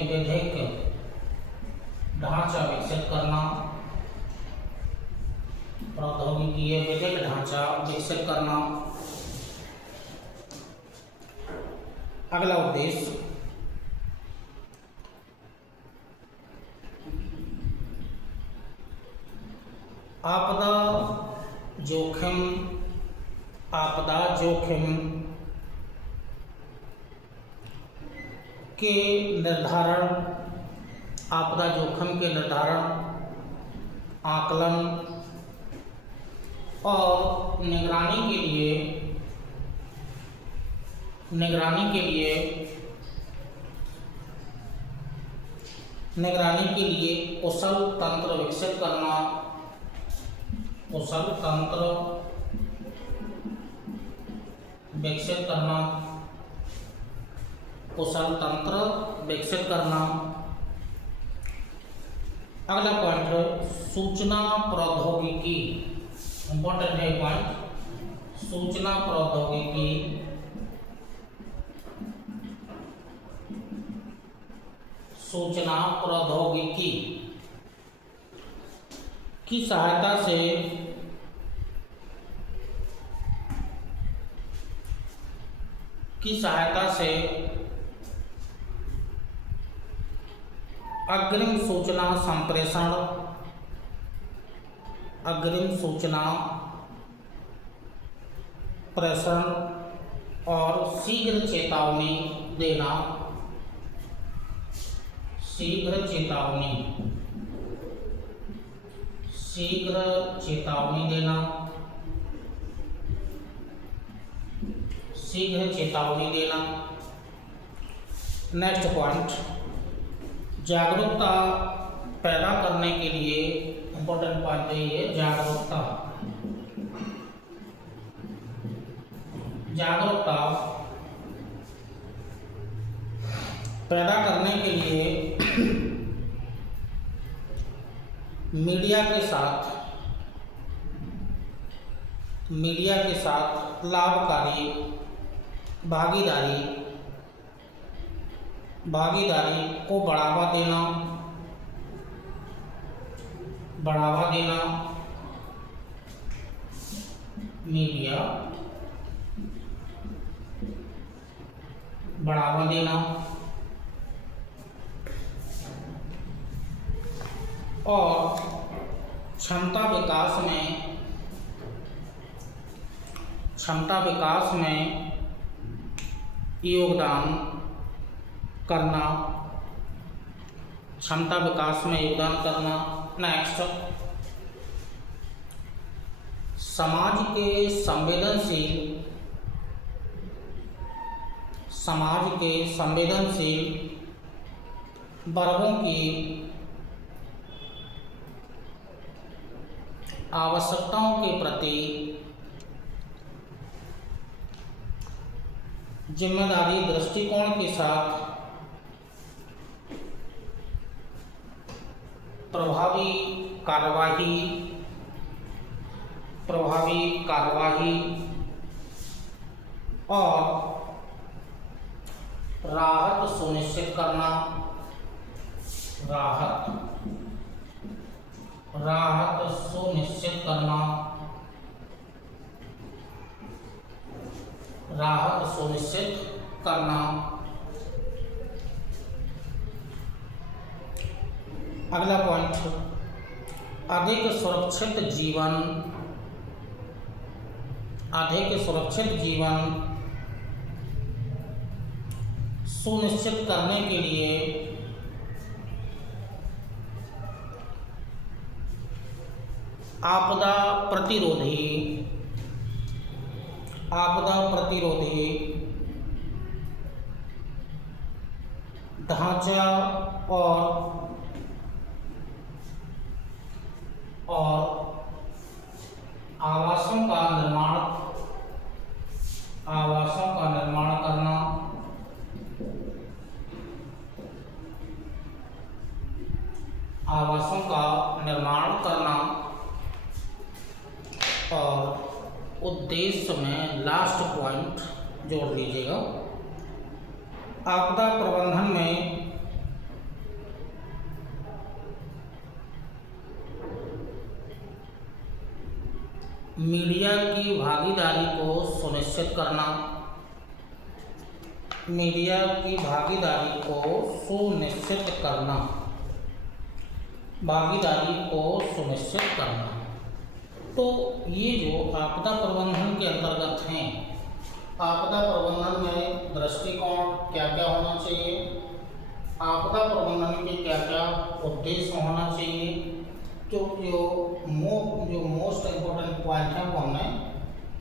विधिक ढांचा विकसित करना, अगला उद्देश्य, आपदा जोखिम के निर्धारण, आकलन और निगरानी के लिए कुशल तंत्र विकसित करना, कुशल तंत्र विकसित करना, कुशल तंत्र विकसित करना। अगला पॉइंट सूचना प्रौद्योगिकी, इंपॉर्टेंट है पॉइंट। सूचना प्रौद्योगिकी सूचना प्रौद्योगिकी की सहायता से अग्रिम सूचना संप्रेषण, अग्रिम सूचना प्रेषण और शीघ्र चेतावनी देना, शीघ्र चेतावनी देना, शीघ्र चेतावनी देना। नेक्स्ट पॉइंट जागरूकता पैदा करने के लिए, इंपॉर्टेंट पॉइंट है ये, जागरूकता पैदा करने के लिए मीडिया के साथ लाभकारी भागीदारी को बढ़ावा देना, मीडिया बढ़ावा देना और क्षमता विकास में योगदान करना, क्षमता विकास में योगदान करना। नेक्स्ट समाज के संवेदनशील वर्गों की आवश्यकताओं के प्रति जिम्मेदारी दृष्टिकोण के साथ प्रभावी कार्यवाही और राहत सुनिश्चित करना, राहत सुनिश्चित करना। अगला पॉइंट अधिक सुरक्षित जीवन सुनिश्चित करने के लिए आपदा प्रतिरोधी ढांचा और आवासों का निर्माण करना, और उद्देश्य में लास्ट पॉइंट जोड़ लीजिएगा। आपदा प्रबंधन में मीडिया की भागीदारी को सुनिश्चित करना, तो ये जो आपदा प्रबंधन के अंतर्गत हैं, आपदा प्रबंधन में दृष्टिकोण क्या क्या होना चाहिए, आपदा प्रबंधन के क्या क्या उद्देश्य होना चाहिए, जो मोस्ट इम्पोर्टेंट पॉइंट है वो हमने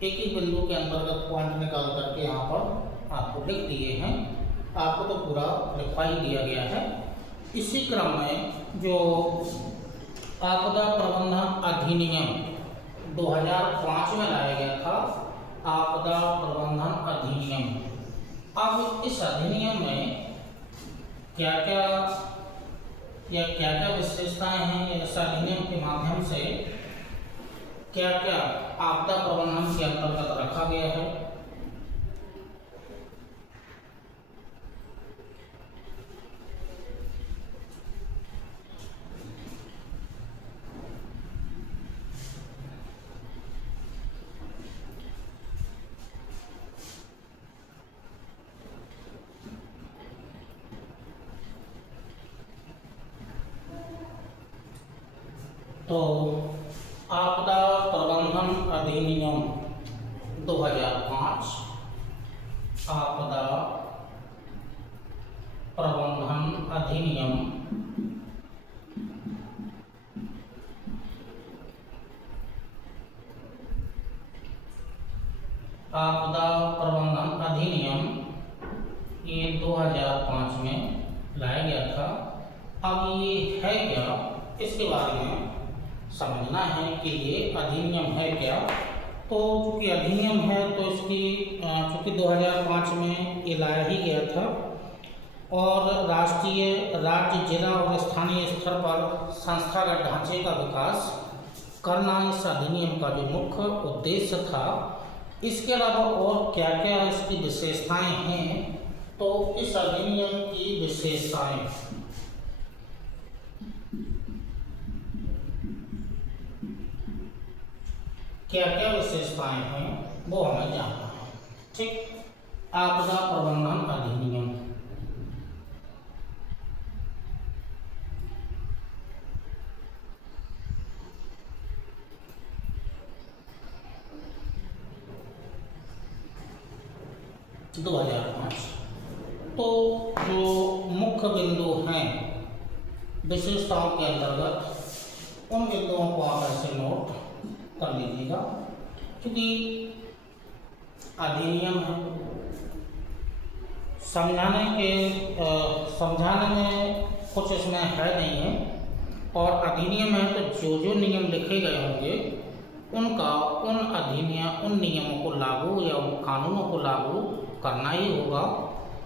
एक ही बिंदु के अंतर्गत पॉइंट निकाल करके यहाँ पर आपको लिख दिए हैं। आपको तो पूरा लिखवाई दिया गया है। इसी क्रम में जो आपदा प्रबंधन अधिनियम 2005 में लाया गया था आपदा प्रबंधन अधिनियम। अब इस अधिनियम में क्या क्या विशेषताएं हैं, या इस अधिनियम के माध्यम से क्या क्या आपदा प्रबंधन के अंतर्गत रखा गया है। तो आपदा प्रबंधन अधिनियम 2005, आपदा प्रबंधन अधिनियम आपदा प्रबंधन अधिनियम ये 2005 में लाया गया था। अब ये है क्या, इसके बारे में समझना है कि ये अधिनियम है क्या। तो चूँकि अधिनियम है तो इसकी चूँकि 2005 में ये लाया ही गया था, और राष्ट्रीय, राज्य, जिला और स्थानीय स्तर पर संस्थागत ढांचे का विकास करना इस अधिनियम का जो मुख्य उद्देश्य था। इसके अलावा और क्या क्या इसकी विशेषताएं हैं, तो इस अधिनियम की विशेषताएं क्या क्या विशेषताएं हैं वो हमें जानना है। ठीक, आपदा प्रबंधन अधिनियम दो 2005। तो जो मुख्य बिंदु हैं विशेषताओं के अंतर्गत, उन बिंदुओं को आप ऐसे नोट कर लीजिएगा। क्योंकि अधिनियम है, समझाने में कुछ इसमें है नहीं है, और अधिनियम है तो जो नियम लिखे गए होंगे उन नियमों को लागू या उन कानूनों को लागू करना ही होगा।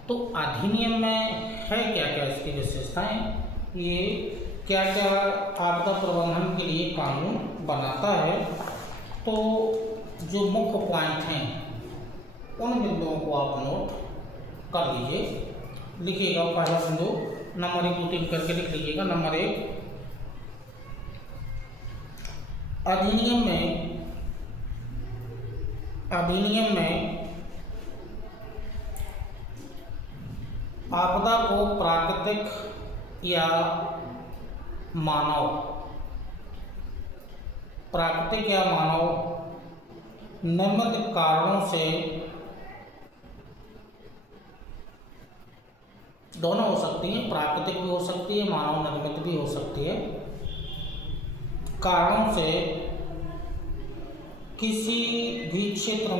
तो अधिनियम में है क्या क्या इसकी विशेषताएं, ये क्या क्या आपदा प्रबंधन के लिए कानून बनाता है। तो जो मुख्य पॉइंट हैं उन बिंदुओं को आप नोट कर लीजिए, लिखिएगा। पहला बिंदु नंबर 1 2 3 करके लिख लीजिएगा। नंबर 1, अधिनियम में आपदा को प्राकृतिक या मानव निर्मित कारणों से, दोनों हो सकती हैं, प्राकृतिक भी हो सकती है, मानव निर्मित भी हो सकती है, कारणों से किसी भी क्षेत्र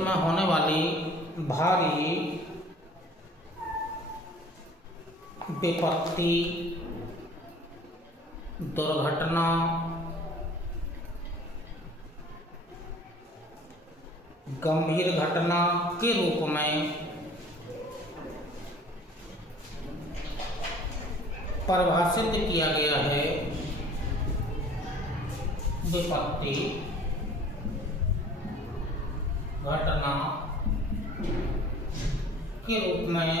में होने वाली भारी विपत्ति, दुर्घटना, गंभीर घटना के रूप में परिभाषित किया गया है। विपत्ति, घटना के रूप में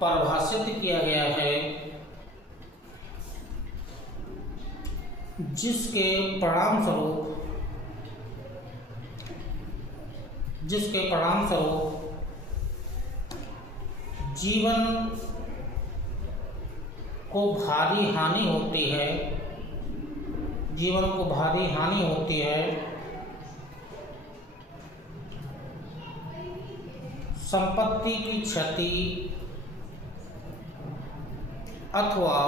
परिभाषित किया गया है, जिसके परिणामस्वरूप जीवन को भारी हानि होती है, संपत्ति की क्षति अथवा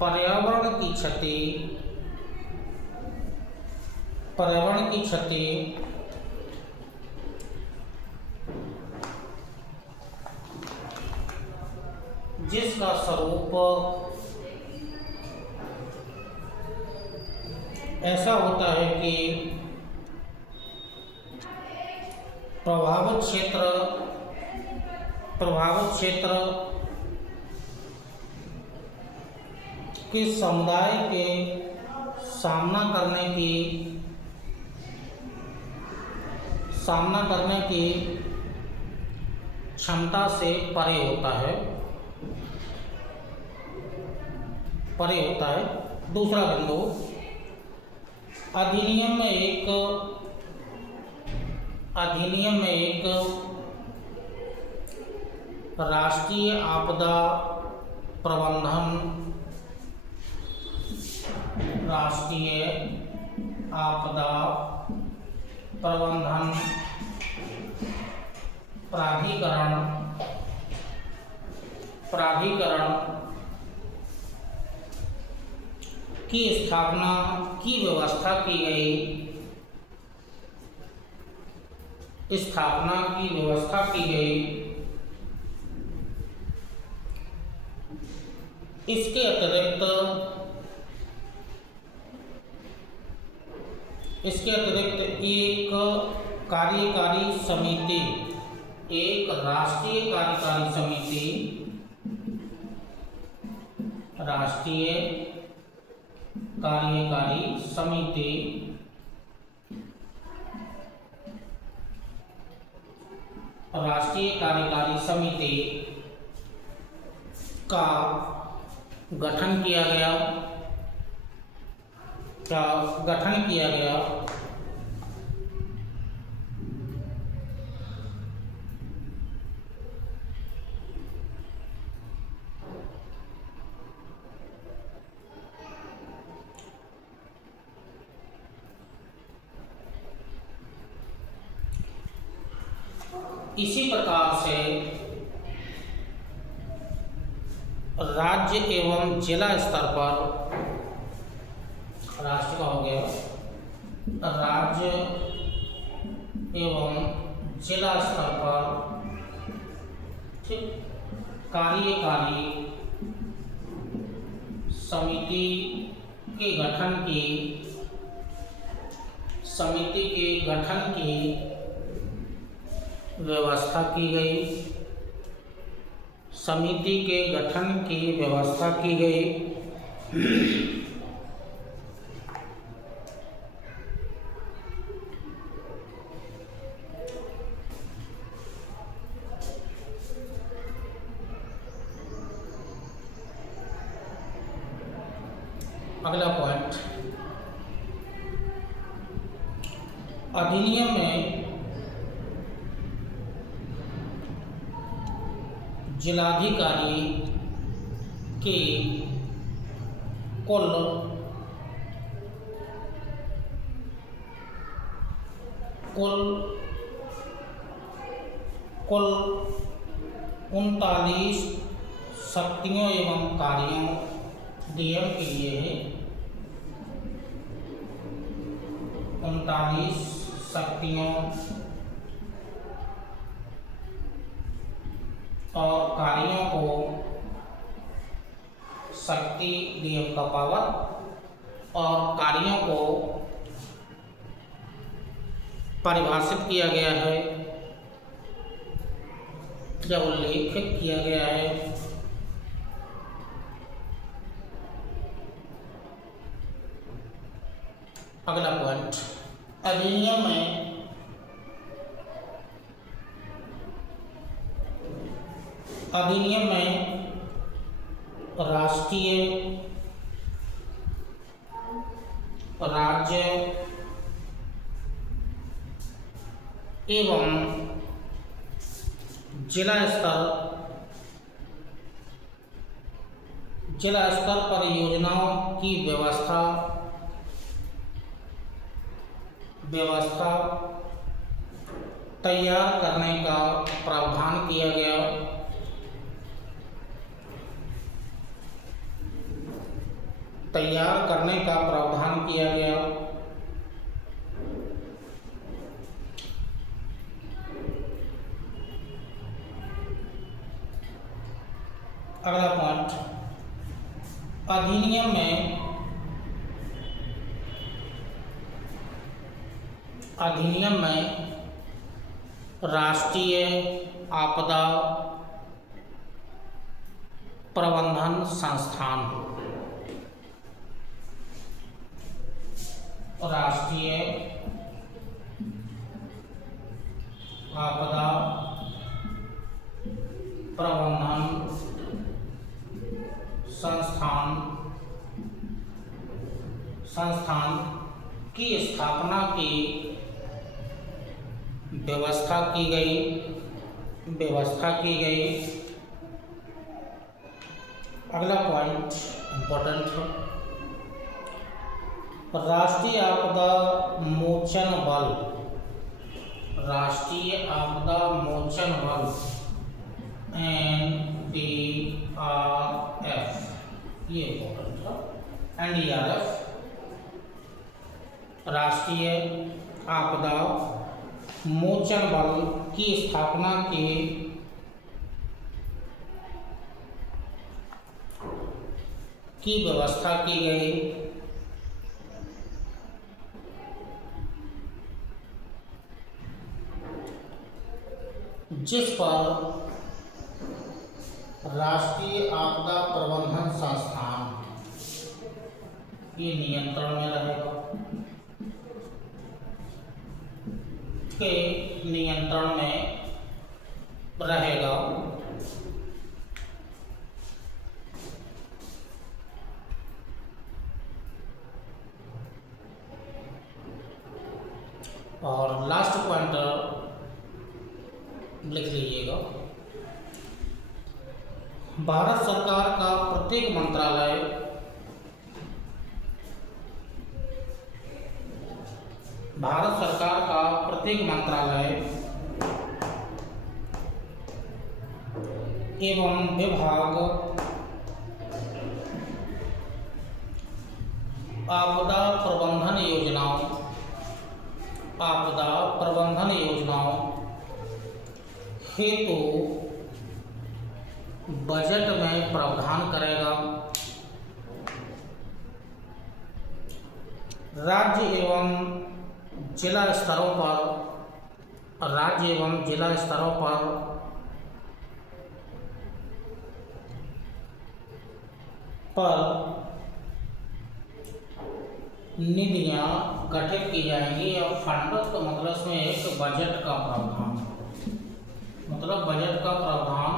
पर्यावरण की क्षति जिसका स्वरूप ऐसा होता है कि प्रभावित क्षेत्र के समुदाय के सामना करने की क्षमता से परे होता है। दूसरा बिंदु, अधिनियम में एक राष्ट्रीय आपदा प्रबंधन प्राधिकरण की स्थापना की व्यवस्था की गई। इसके अतिरिक्त एक राष्ट्रीय कार्यकारी समिति का गठन किया गया। इसी प्रकार से राज्य एवं जिला स्तर पर, राष्ट्र का हो गया, राज्य एवं जिला स्तर पर कार्यकारी समिति के गठन की व्यवस्था की गई। अगला पॉइंट, अधिनियम में जिलाधिकारी के कुल 39 शक्तियों एवं कार्यों डीएम के लिए है। 39 शक्तियों और कार्यों को, शक्ति डीएम का पावर, और कार्यों को परिभाषित किया गया है या उल्लेखित किया गया है। अगला पॉइंट, अधिनियम में राष्ट्रीय, राज्य एवं जिला स्तर पर योजनाओं की व्यवस्था तैयार करने का प्रावधान किया गया। अगला पॉइंट, अधिनियम में राष्ट्रीय आपदा प्रबंधन संस्थान, राष्ट्रीय आपदा प्रबंधन संस्थान की स्थापना की व्यवस्था की गई। अगला पॉइंट इम्पोर्टेंट है, राष्ट्रीय आपदा मोचन बल, राष्ट्रीय आपदा मोचन बल NDRF, ये इम्पोर्टेंट है। NDRF राष्ट्रीय आपदा मोचन बल की स्थापना की व्यवस्था की गई। जिस पर राष्ट्रीय आपदा प्रबंधन संस्थान ये नियंत्रण में रहेगा, के नियंत्रण में रहेगा। और लास्ट पॉइंटर लिख लीजिएगा, भारत सरकार का प्रत्येक मंत्रालय एवं विभाग आपदा प्रबंधन योजनाओं हेतु बजट में प्रावधान करेगा। राज्य एवं जिला स्तरों पर निधियां गठित की जाएंगी। और फंड तो मतलब इसमें एक बजट का प्रावधान, मतलब बजट का प्रावधान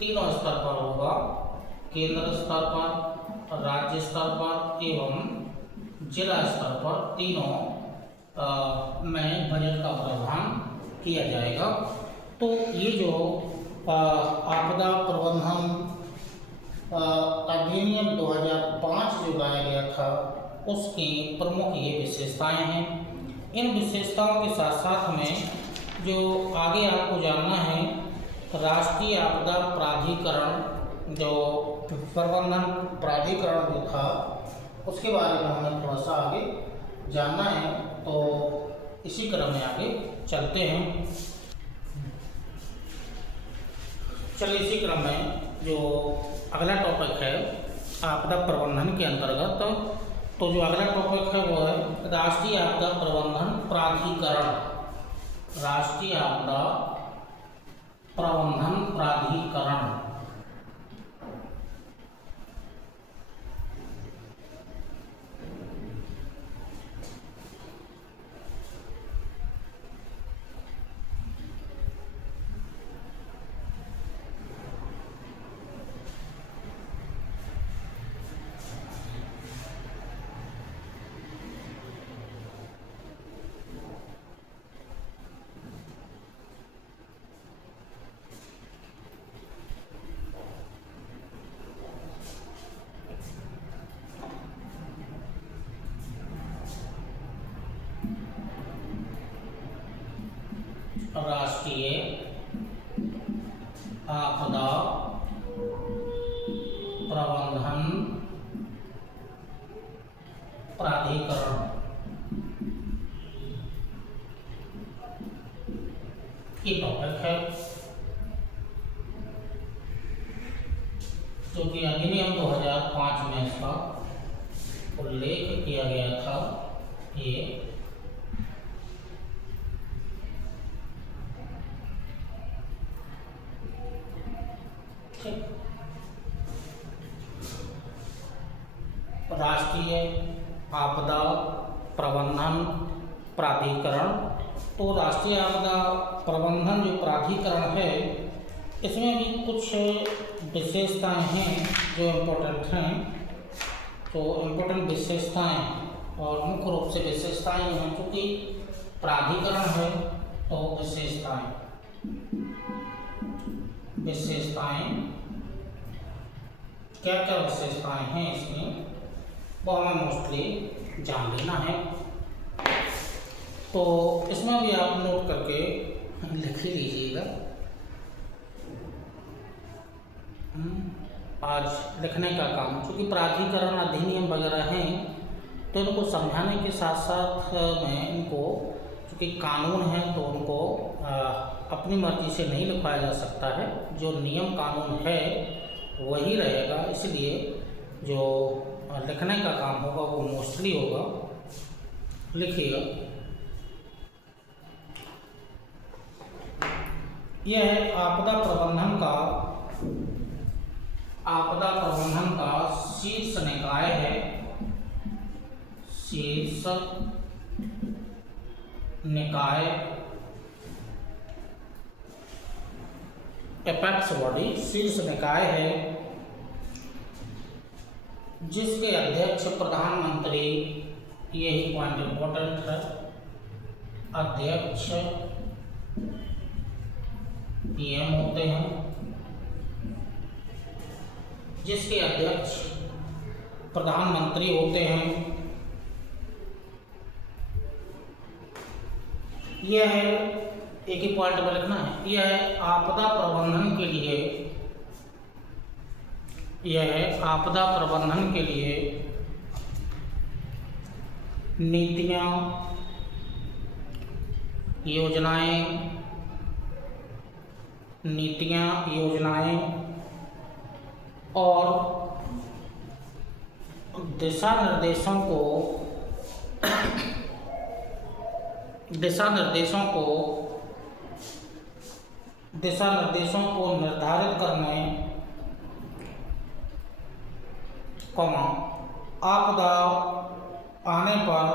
तीनों स्तर पर होगा, केंद्र स्तर पर, राज्य स्तर पर एवं जिला स्तर पर, तीनों में बजट का प्रावधान किया जाएगा। तो ये जो आपदा प्रबंधन अधिनियम 2005 जो लाया गया था उसकी प्रमुख ये विशेषताएं हैं। इन विशेषताओं के साथ साथ में जो आगे आपको जानना है, राष्ट्रीय आपदा प्राधिकरण जो प्रबंधन प्राधिकरण जो था उसके बारे में हमें थोड़ा सा आगे जानना है। तो इसी क्रम में आगे चलते हैं। चलिए इसी क्रम में जो अगला टॉपिक है आपदा प्रबंधन के अंतर्गत, तो जो अगला टॉपिक है वो है राष्ट्रीय आपदा प्रबंधन प्राधिकरण। राष्ट्रीय आपदा प्रबंधन प्राधिकरण राष्ट्रीय आपदा प्रबंधन प्राधिकरण ये टॉपिक है। जो कि अधिनियम 2005 में इसका उल्लेख किया गया था। ये ठीक, राष्ट्रीय आपदा प्रबंधन प्राधिकरण। तो राष्ट्रीय आपदा प्रबंधन जो प्राधिकरण है, इसमें भी कुछ विशेषताएं हैं जो इम्पोर्टेंट हैं। तो इम्पोर्टेंट विशेषताएं और मुख्य रूप से विशेषताएं हैं, क्योंकि प्राधिकरण है तो विशेषताएं क्या क्या विशेषताएं हैं इसमें, वो हमें मोस्टली जान लेना है। तो इसमें भी आप नोट करके लिख ही लीजिएगा। आज लिखने का काम, क्योंकि प्राधिकरण अधिनियम वगैरह हैं तो इनको समझाने के साथ साथ में इनको, क्योंकि कानून है तो उनको अपनी मर्जी से नहीं लिखवाया जा सकता है। जो नियम कानून है वही रहेगा, इसलिए जो लिखने का काम होगा वो मोस्टली होगा। लिखिएगा, यह है आपदा प्रबंधन का शीर्ष निकाय है। शीर्ष निकाय, एपेक्स बॉडी, शीर्ष निकाय है, जिसके अध्यक्ष प्रधानमंत्री, यही पॉइंट इम्पोर्टेंट है, अध्यक्ष पीएम होते हैं, जिसके अध्यक्ष प्रधानमंत्री होते हैं। यह है, एक ही पॉइंट में लिखना है, यह है आपदा प्रबंधन के लिए, यह है आपदा प्रबंधन के लिए नीतियाँ, योजनाएं और दिशा निर्देशों को निर्धारित करने, आपदा आने पर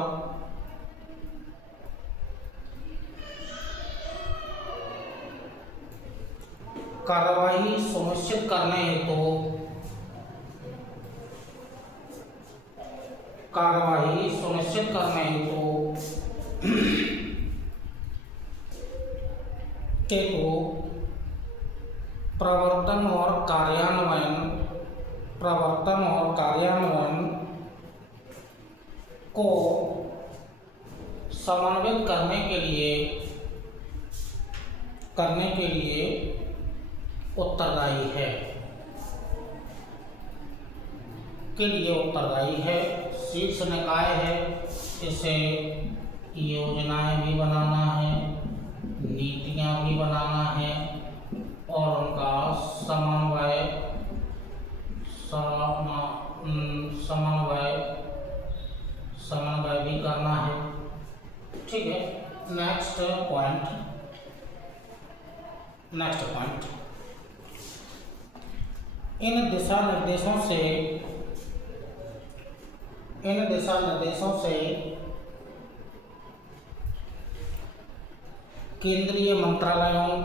कार्रवाई सुनिश्चित करने हेतु प्रवर्तन और कार्यान्वयन को समन्वित करने के लिए उत्तरदायी है। शीर्ष निकाय है, इसे योजनाएं भी बनाना है, नीतियां भी बनाना है और उनका समन्वय भी करना है। ठीक है, नेक्स्ट पॉइंट, इन दिशा निर्देशों से केंद्रीय मंत्रालयों,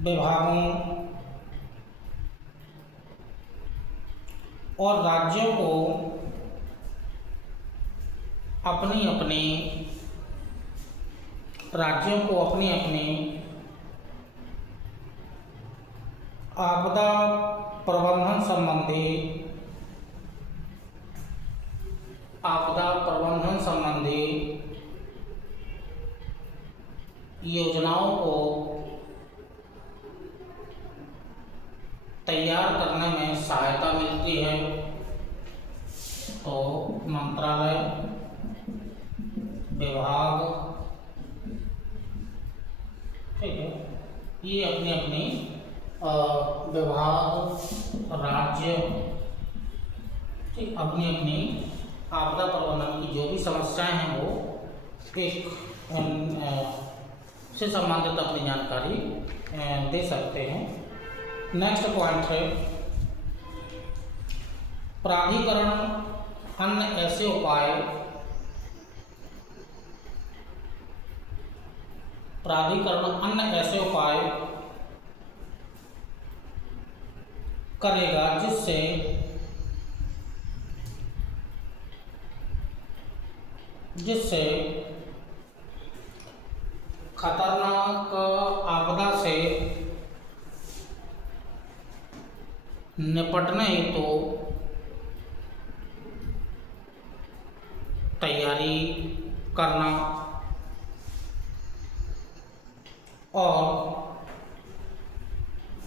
विभागों और राज्यों को अपनी अपनी आपदा प्रबंधन संबंधी योजनाओं को तैयार करने में सहायता मिलती है। तो मंत्रालय, विभाग ठीक है। ये अपनी अपनी विभाग, राज्य, ठीक, अपनी अपनी आपदा प्रबंधन की जो भी समस्याएं हैं वो एक से संबंधित अपनी जानकारी दे सकते हैं। नेक्स्ट पॉइंट है प्राधिकरण अन्य ऐसे उपाय, प्राधिकरण अन्य ऐसे उपाय करेगा जिससे खतरनाक आपदा से निपटने हेतु तैयारी करना और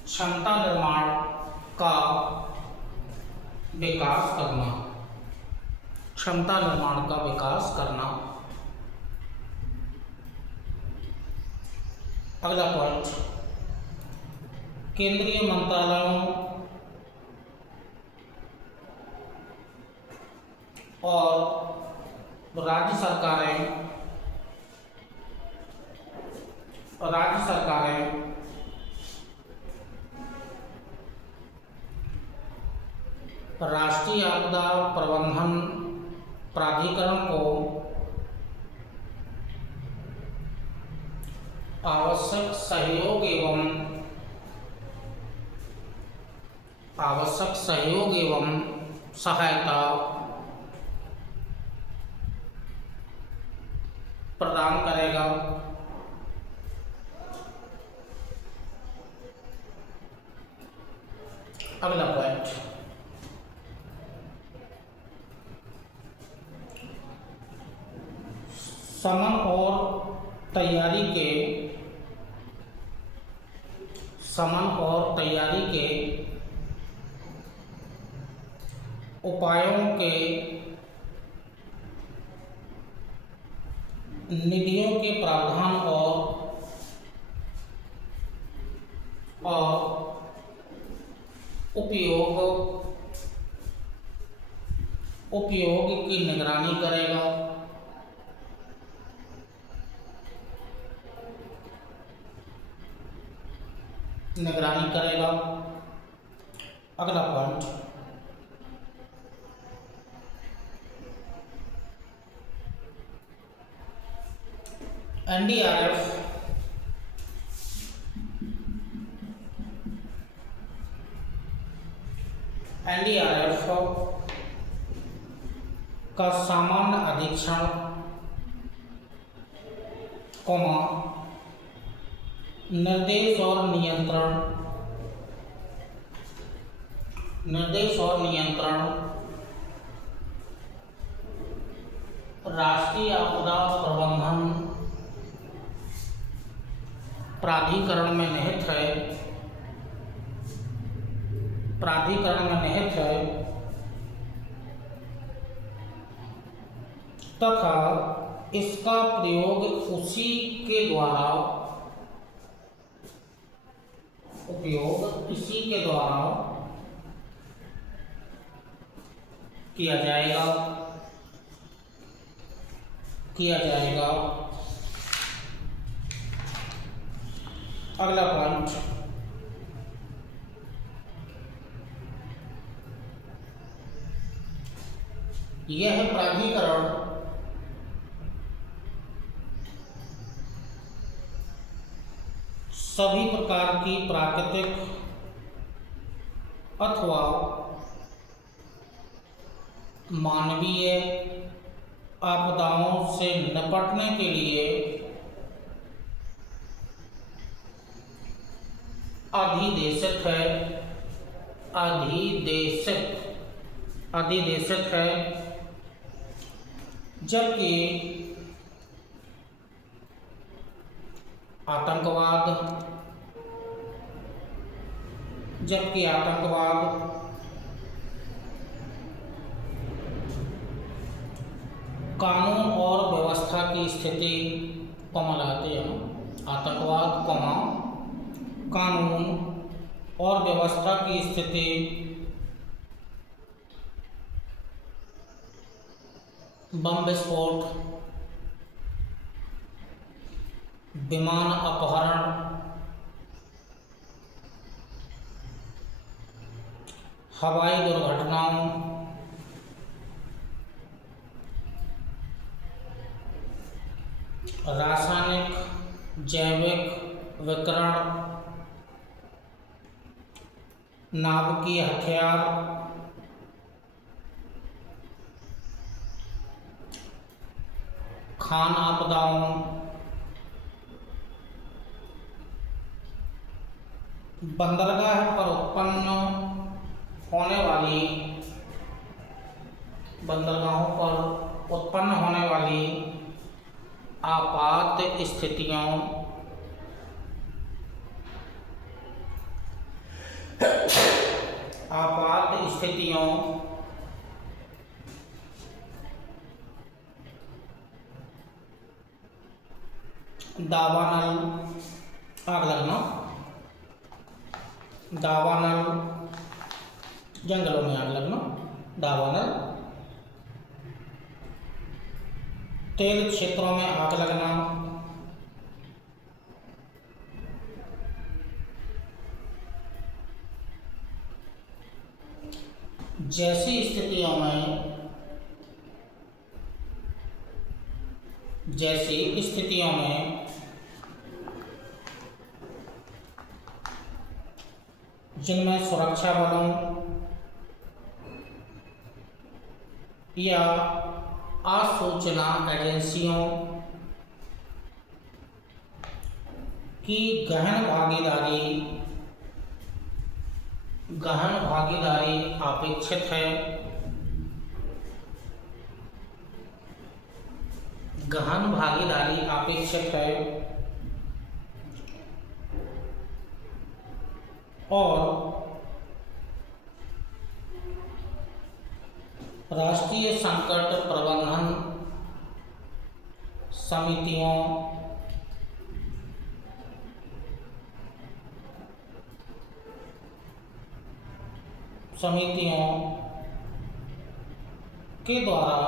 क्षमता निर्माण का विकास करना, क्षमता निर्माण का विकास करना। अगला पॉइंट केंद्रीय मंत्रालयों और राज्य सरकारें राष्ट्रीय आपदा प्रबंधन प्राधिकरण को आवश्यक सहयोग एवं सहायता प्रदान करेगा। अगला पॉइंट समन और तैयारी के उपायों के निधियों के प्रावधान और उपयोग की निगरानी करेगा। अगला पॉइंट एनडीआरएफ का सामान्य अधीक्षण, निर्देश और नियंत्रण राष्ट्रीय आपदा प्रबंधन प्राधिकरण में निहित है तथा इसका प्रयोग इसी के द्वारा किया जाएगा। अगला पॉइंट यह प्राधिकरण सभी प्रकार की प्राकृतिक अथवा मानवीय आपदाओं से निपटने के लिए अधिदेशित है, जबकि आतंकवाद कानून और व्यवस्था की स्थिति को लगाते हैं आतंकवाद, कानून और व्यवस्था की स्थिति, बम विस्फोट, विमान अपहरण, हवाई दुर्घटनाओं, रासायनिक जैविक विकिरण, नाभिकीय हथियार, खान आपदाओं, बंदरगाह पर उत्पन्न होने वाली आपात स्थितियों, दावानल, आग लगना, दावानल, जंगलों में आग लगना, दावानल, तेल क्षेत्रों में आग लगना, जैसी स्थितियों में जिनमें सुरक्षा बलों या आसूचना एजेंसियों की गहन भागीदारी अपेक्षित है, और राष्ट्रीय संकट प्रबंधन समितियों के द्वारा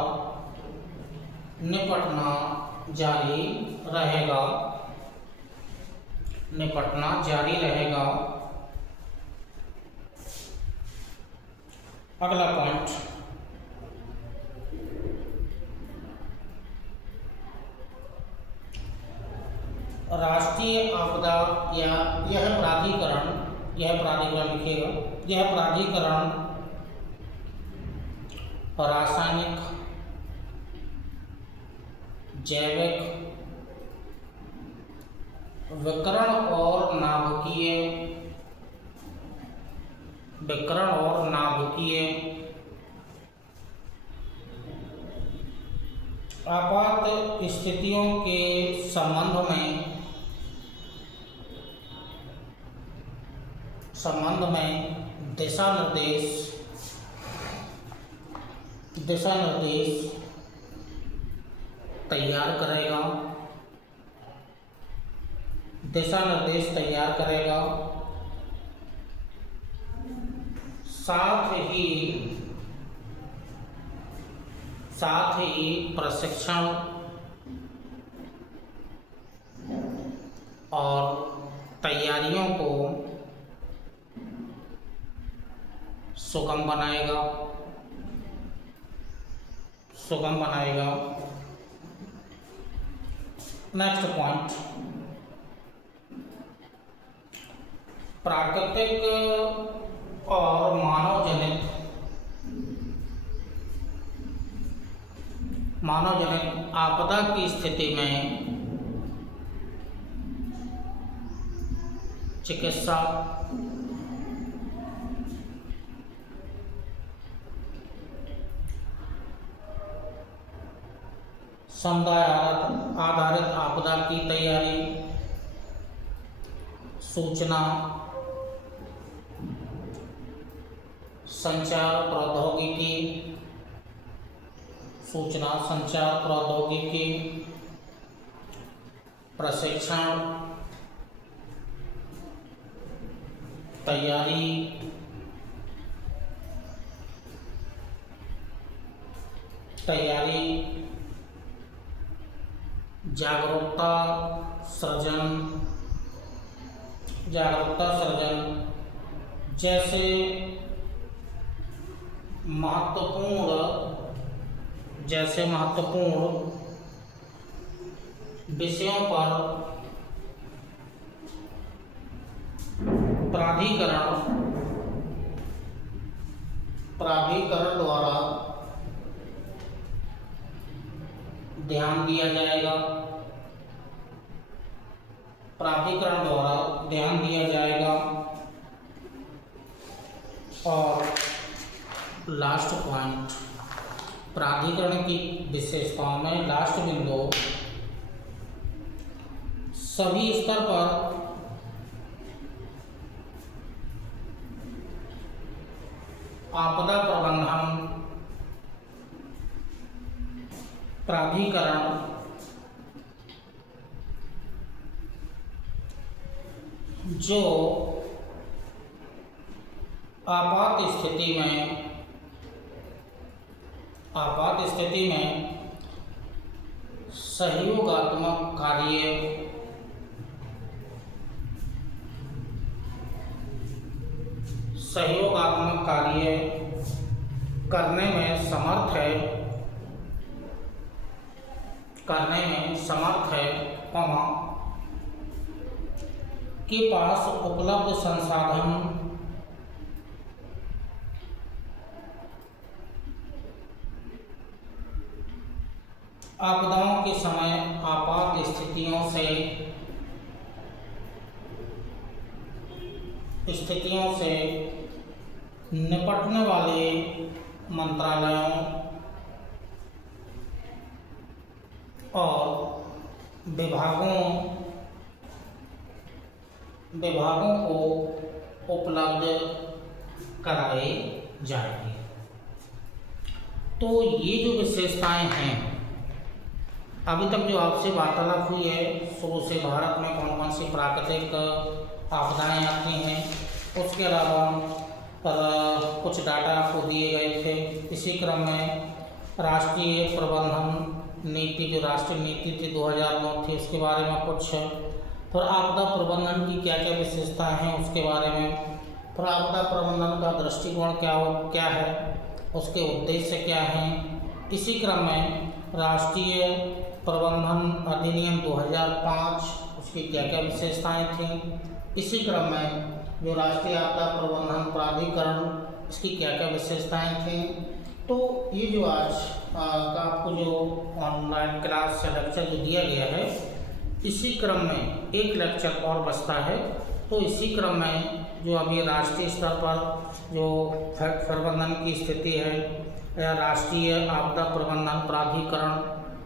निपटना जारी रहेगा। अगला पॉइंट, राष्ट्रीय आपदा या यह प्राधिकरण लिखिएगा, यह प्राधिकरण रासायनिक, जैविक विकिरण और नाभिकीय आपात स्थितियों के संबंध में दिशा निर्देश तैयार करेगा, साथ ही प्रशिक्षण और तैयारियों को सुगम बनाएगा। नेक्स्ट पॉइंट, प्राकृतिक और मानवजनित आपदा की स्थिति में चिकित्सा, समुदाय आधारित आपदा की तैयारी, सूचना संचार प्रौद्योगिकी प्रशिक्षण तैयारी, जागरूकता सृजन, जैसे महत्वपूर्ण विषयों पर प्राधिकरण द्वारा ध्यान दिया जाएगा। और लास्ट पॉइंट, प्राधिकरण की विशेषताओं में लास्ट बिंदु, सभी स्तर पर आपदा प्रबंधन प्राधिकरण जो आपात स्थिति में सहयोगात्मक कार्य करने में समर्थ है, के पास उपलब्ध संसाधन आपदाओं के समय आपात स्थितियों से निपटने वाले मंत्रालयों और विभागों को उपलब्ध कराए जाएंगे। तो ये जो विशेषताएं हैं, अभी तक जो आपसे वार्तालाप हुई है, शुरू से भारत में कौन कौन सी प्राकृतिक आपदाएं आती हैं, उसके अलावा कुछ डाटा आपको दिए गए थे। इसी क्रम में राष्ट्रीय प्रबंधन नीति, जो राष्ट्रीय नीति थी 2009 थी, उसके बारे में कुछ, फिर आपदा प्रबंधन की क्या क्या विशेषताएं हैं उसके बारे में, फिर आपदा प्रबंधन का दृष्टिकोण क्या है, उसके उद्देश्य क्या हैं। इसी क्रम में राष्ट्रीय प्रबंधन अधिनियम 2005, उसकी क्या क्या विशेषताएं थीं। इसी क्रम में जो राष्ट्रीय आपदा प्रबंधन प्राधिकरण, इसकी क्या क्या विशेषताएं थीं। तो ये जो आज का आपको जो ऑनलाइन क्लास या लेक्चर जो दिया गया है, इसी क्रम में एक लेक्चर और बचता है। तो इसी क्रम में जो अभी राष्ट्रीय स्तर पर जो फैक्ट प्रबंधन की स्थिति है, या राष्ट्रीय आपदा प्रबंधन प्राधिकरण,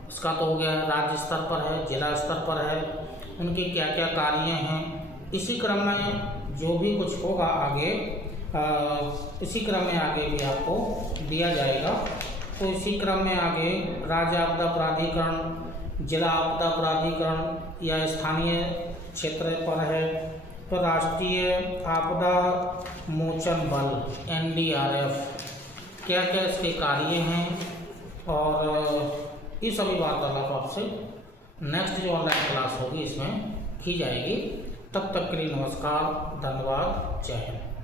इसका तो हो गया, राज्य स्तर पर है, जिला स्तर पर है, उनके क्या क्या कार्य हैं। इसी क्रम में जो भी कुछ होगा आगे, इसी क्रम में आगे भी आपको दिया जाएगा। तो इसी क्रम में आगे राज्य आपदा प्राधिकरण, जिला आपदा प्राधिकरण या स्थानीय क्षेत्र पर है, तो राष्ट्रीय आपदा मोचन बल NDRF, क्या क्या इसके कार्य हैं, और ये सभी वार्तालाप आपसे नेक्स्ट जो ऑनलाइन क्लास होगी इसमें की जाएगी। तब तक के लिए नमस्कार, धन्यवाद, जय हिंद।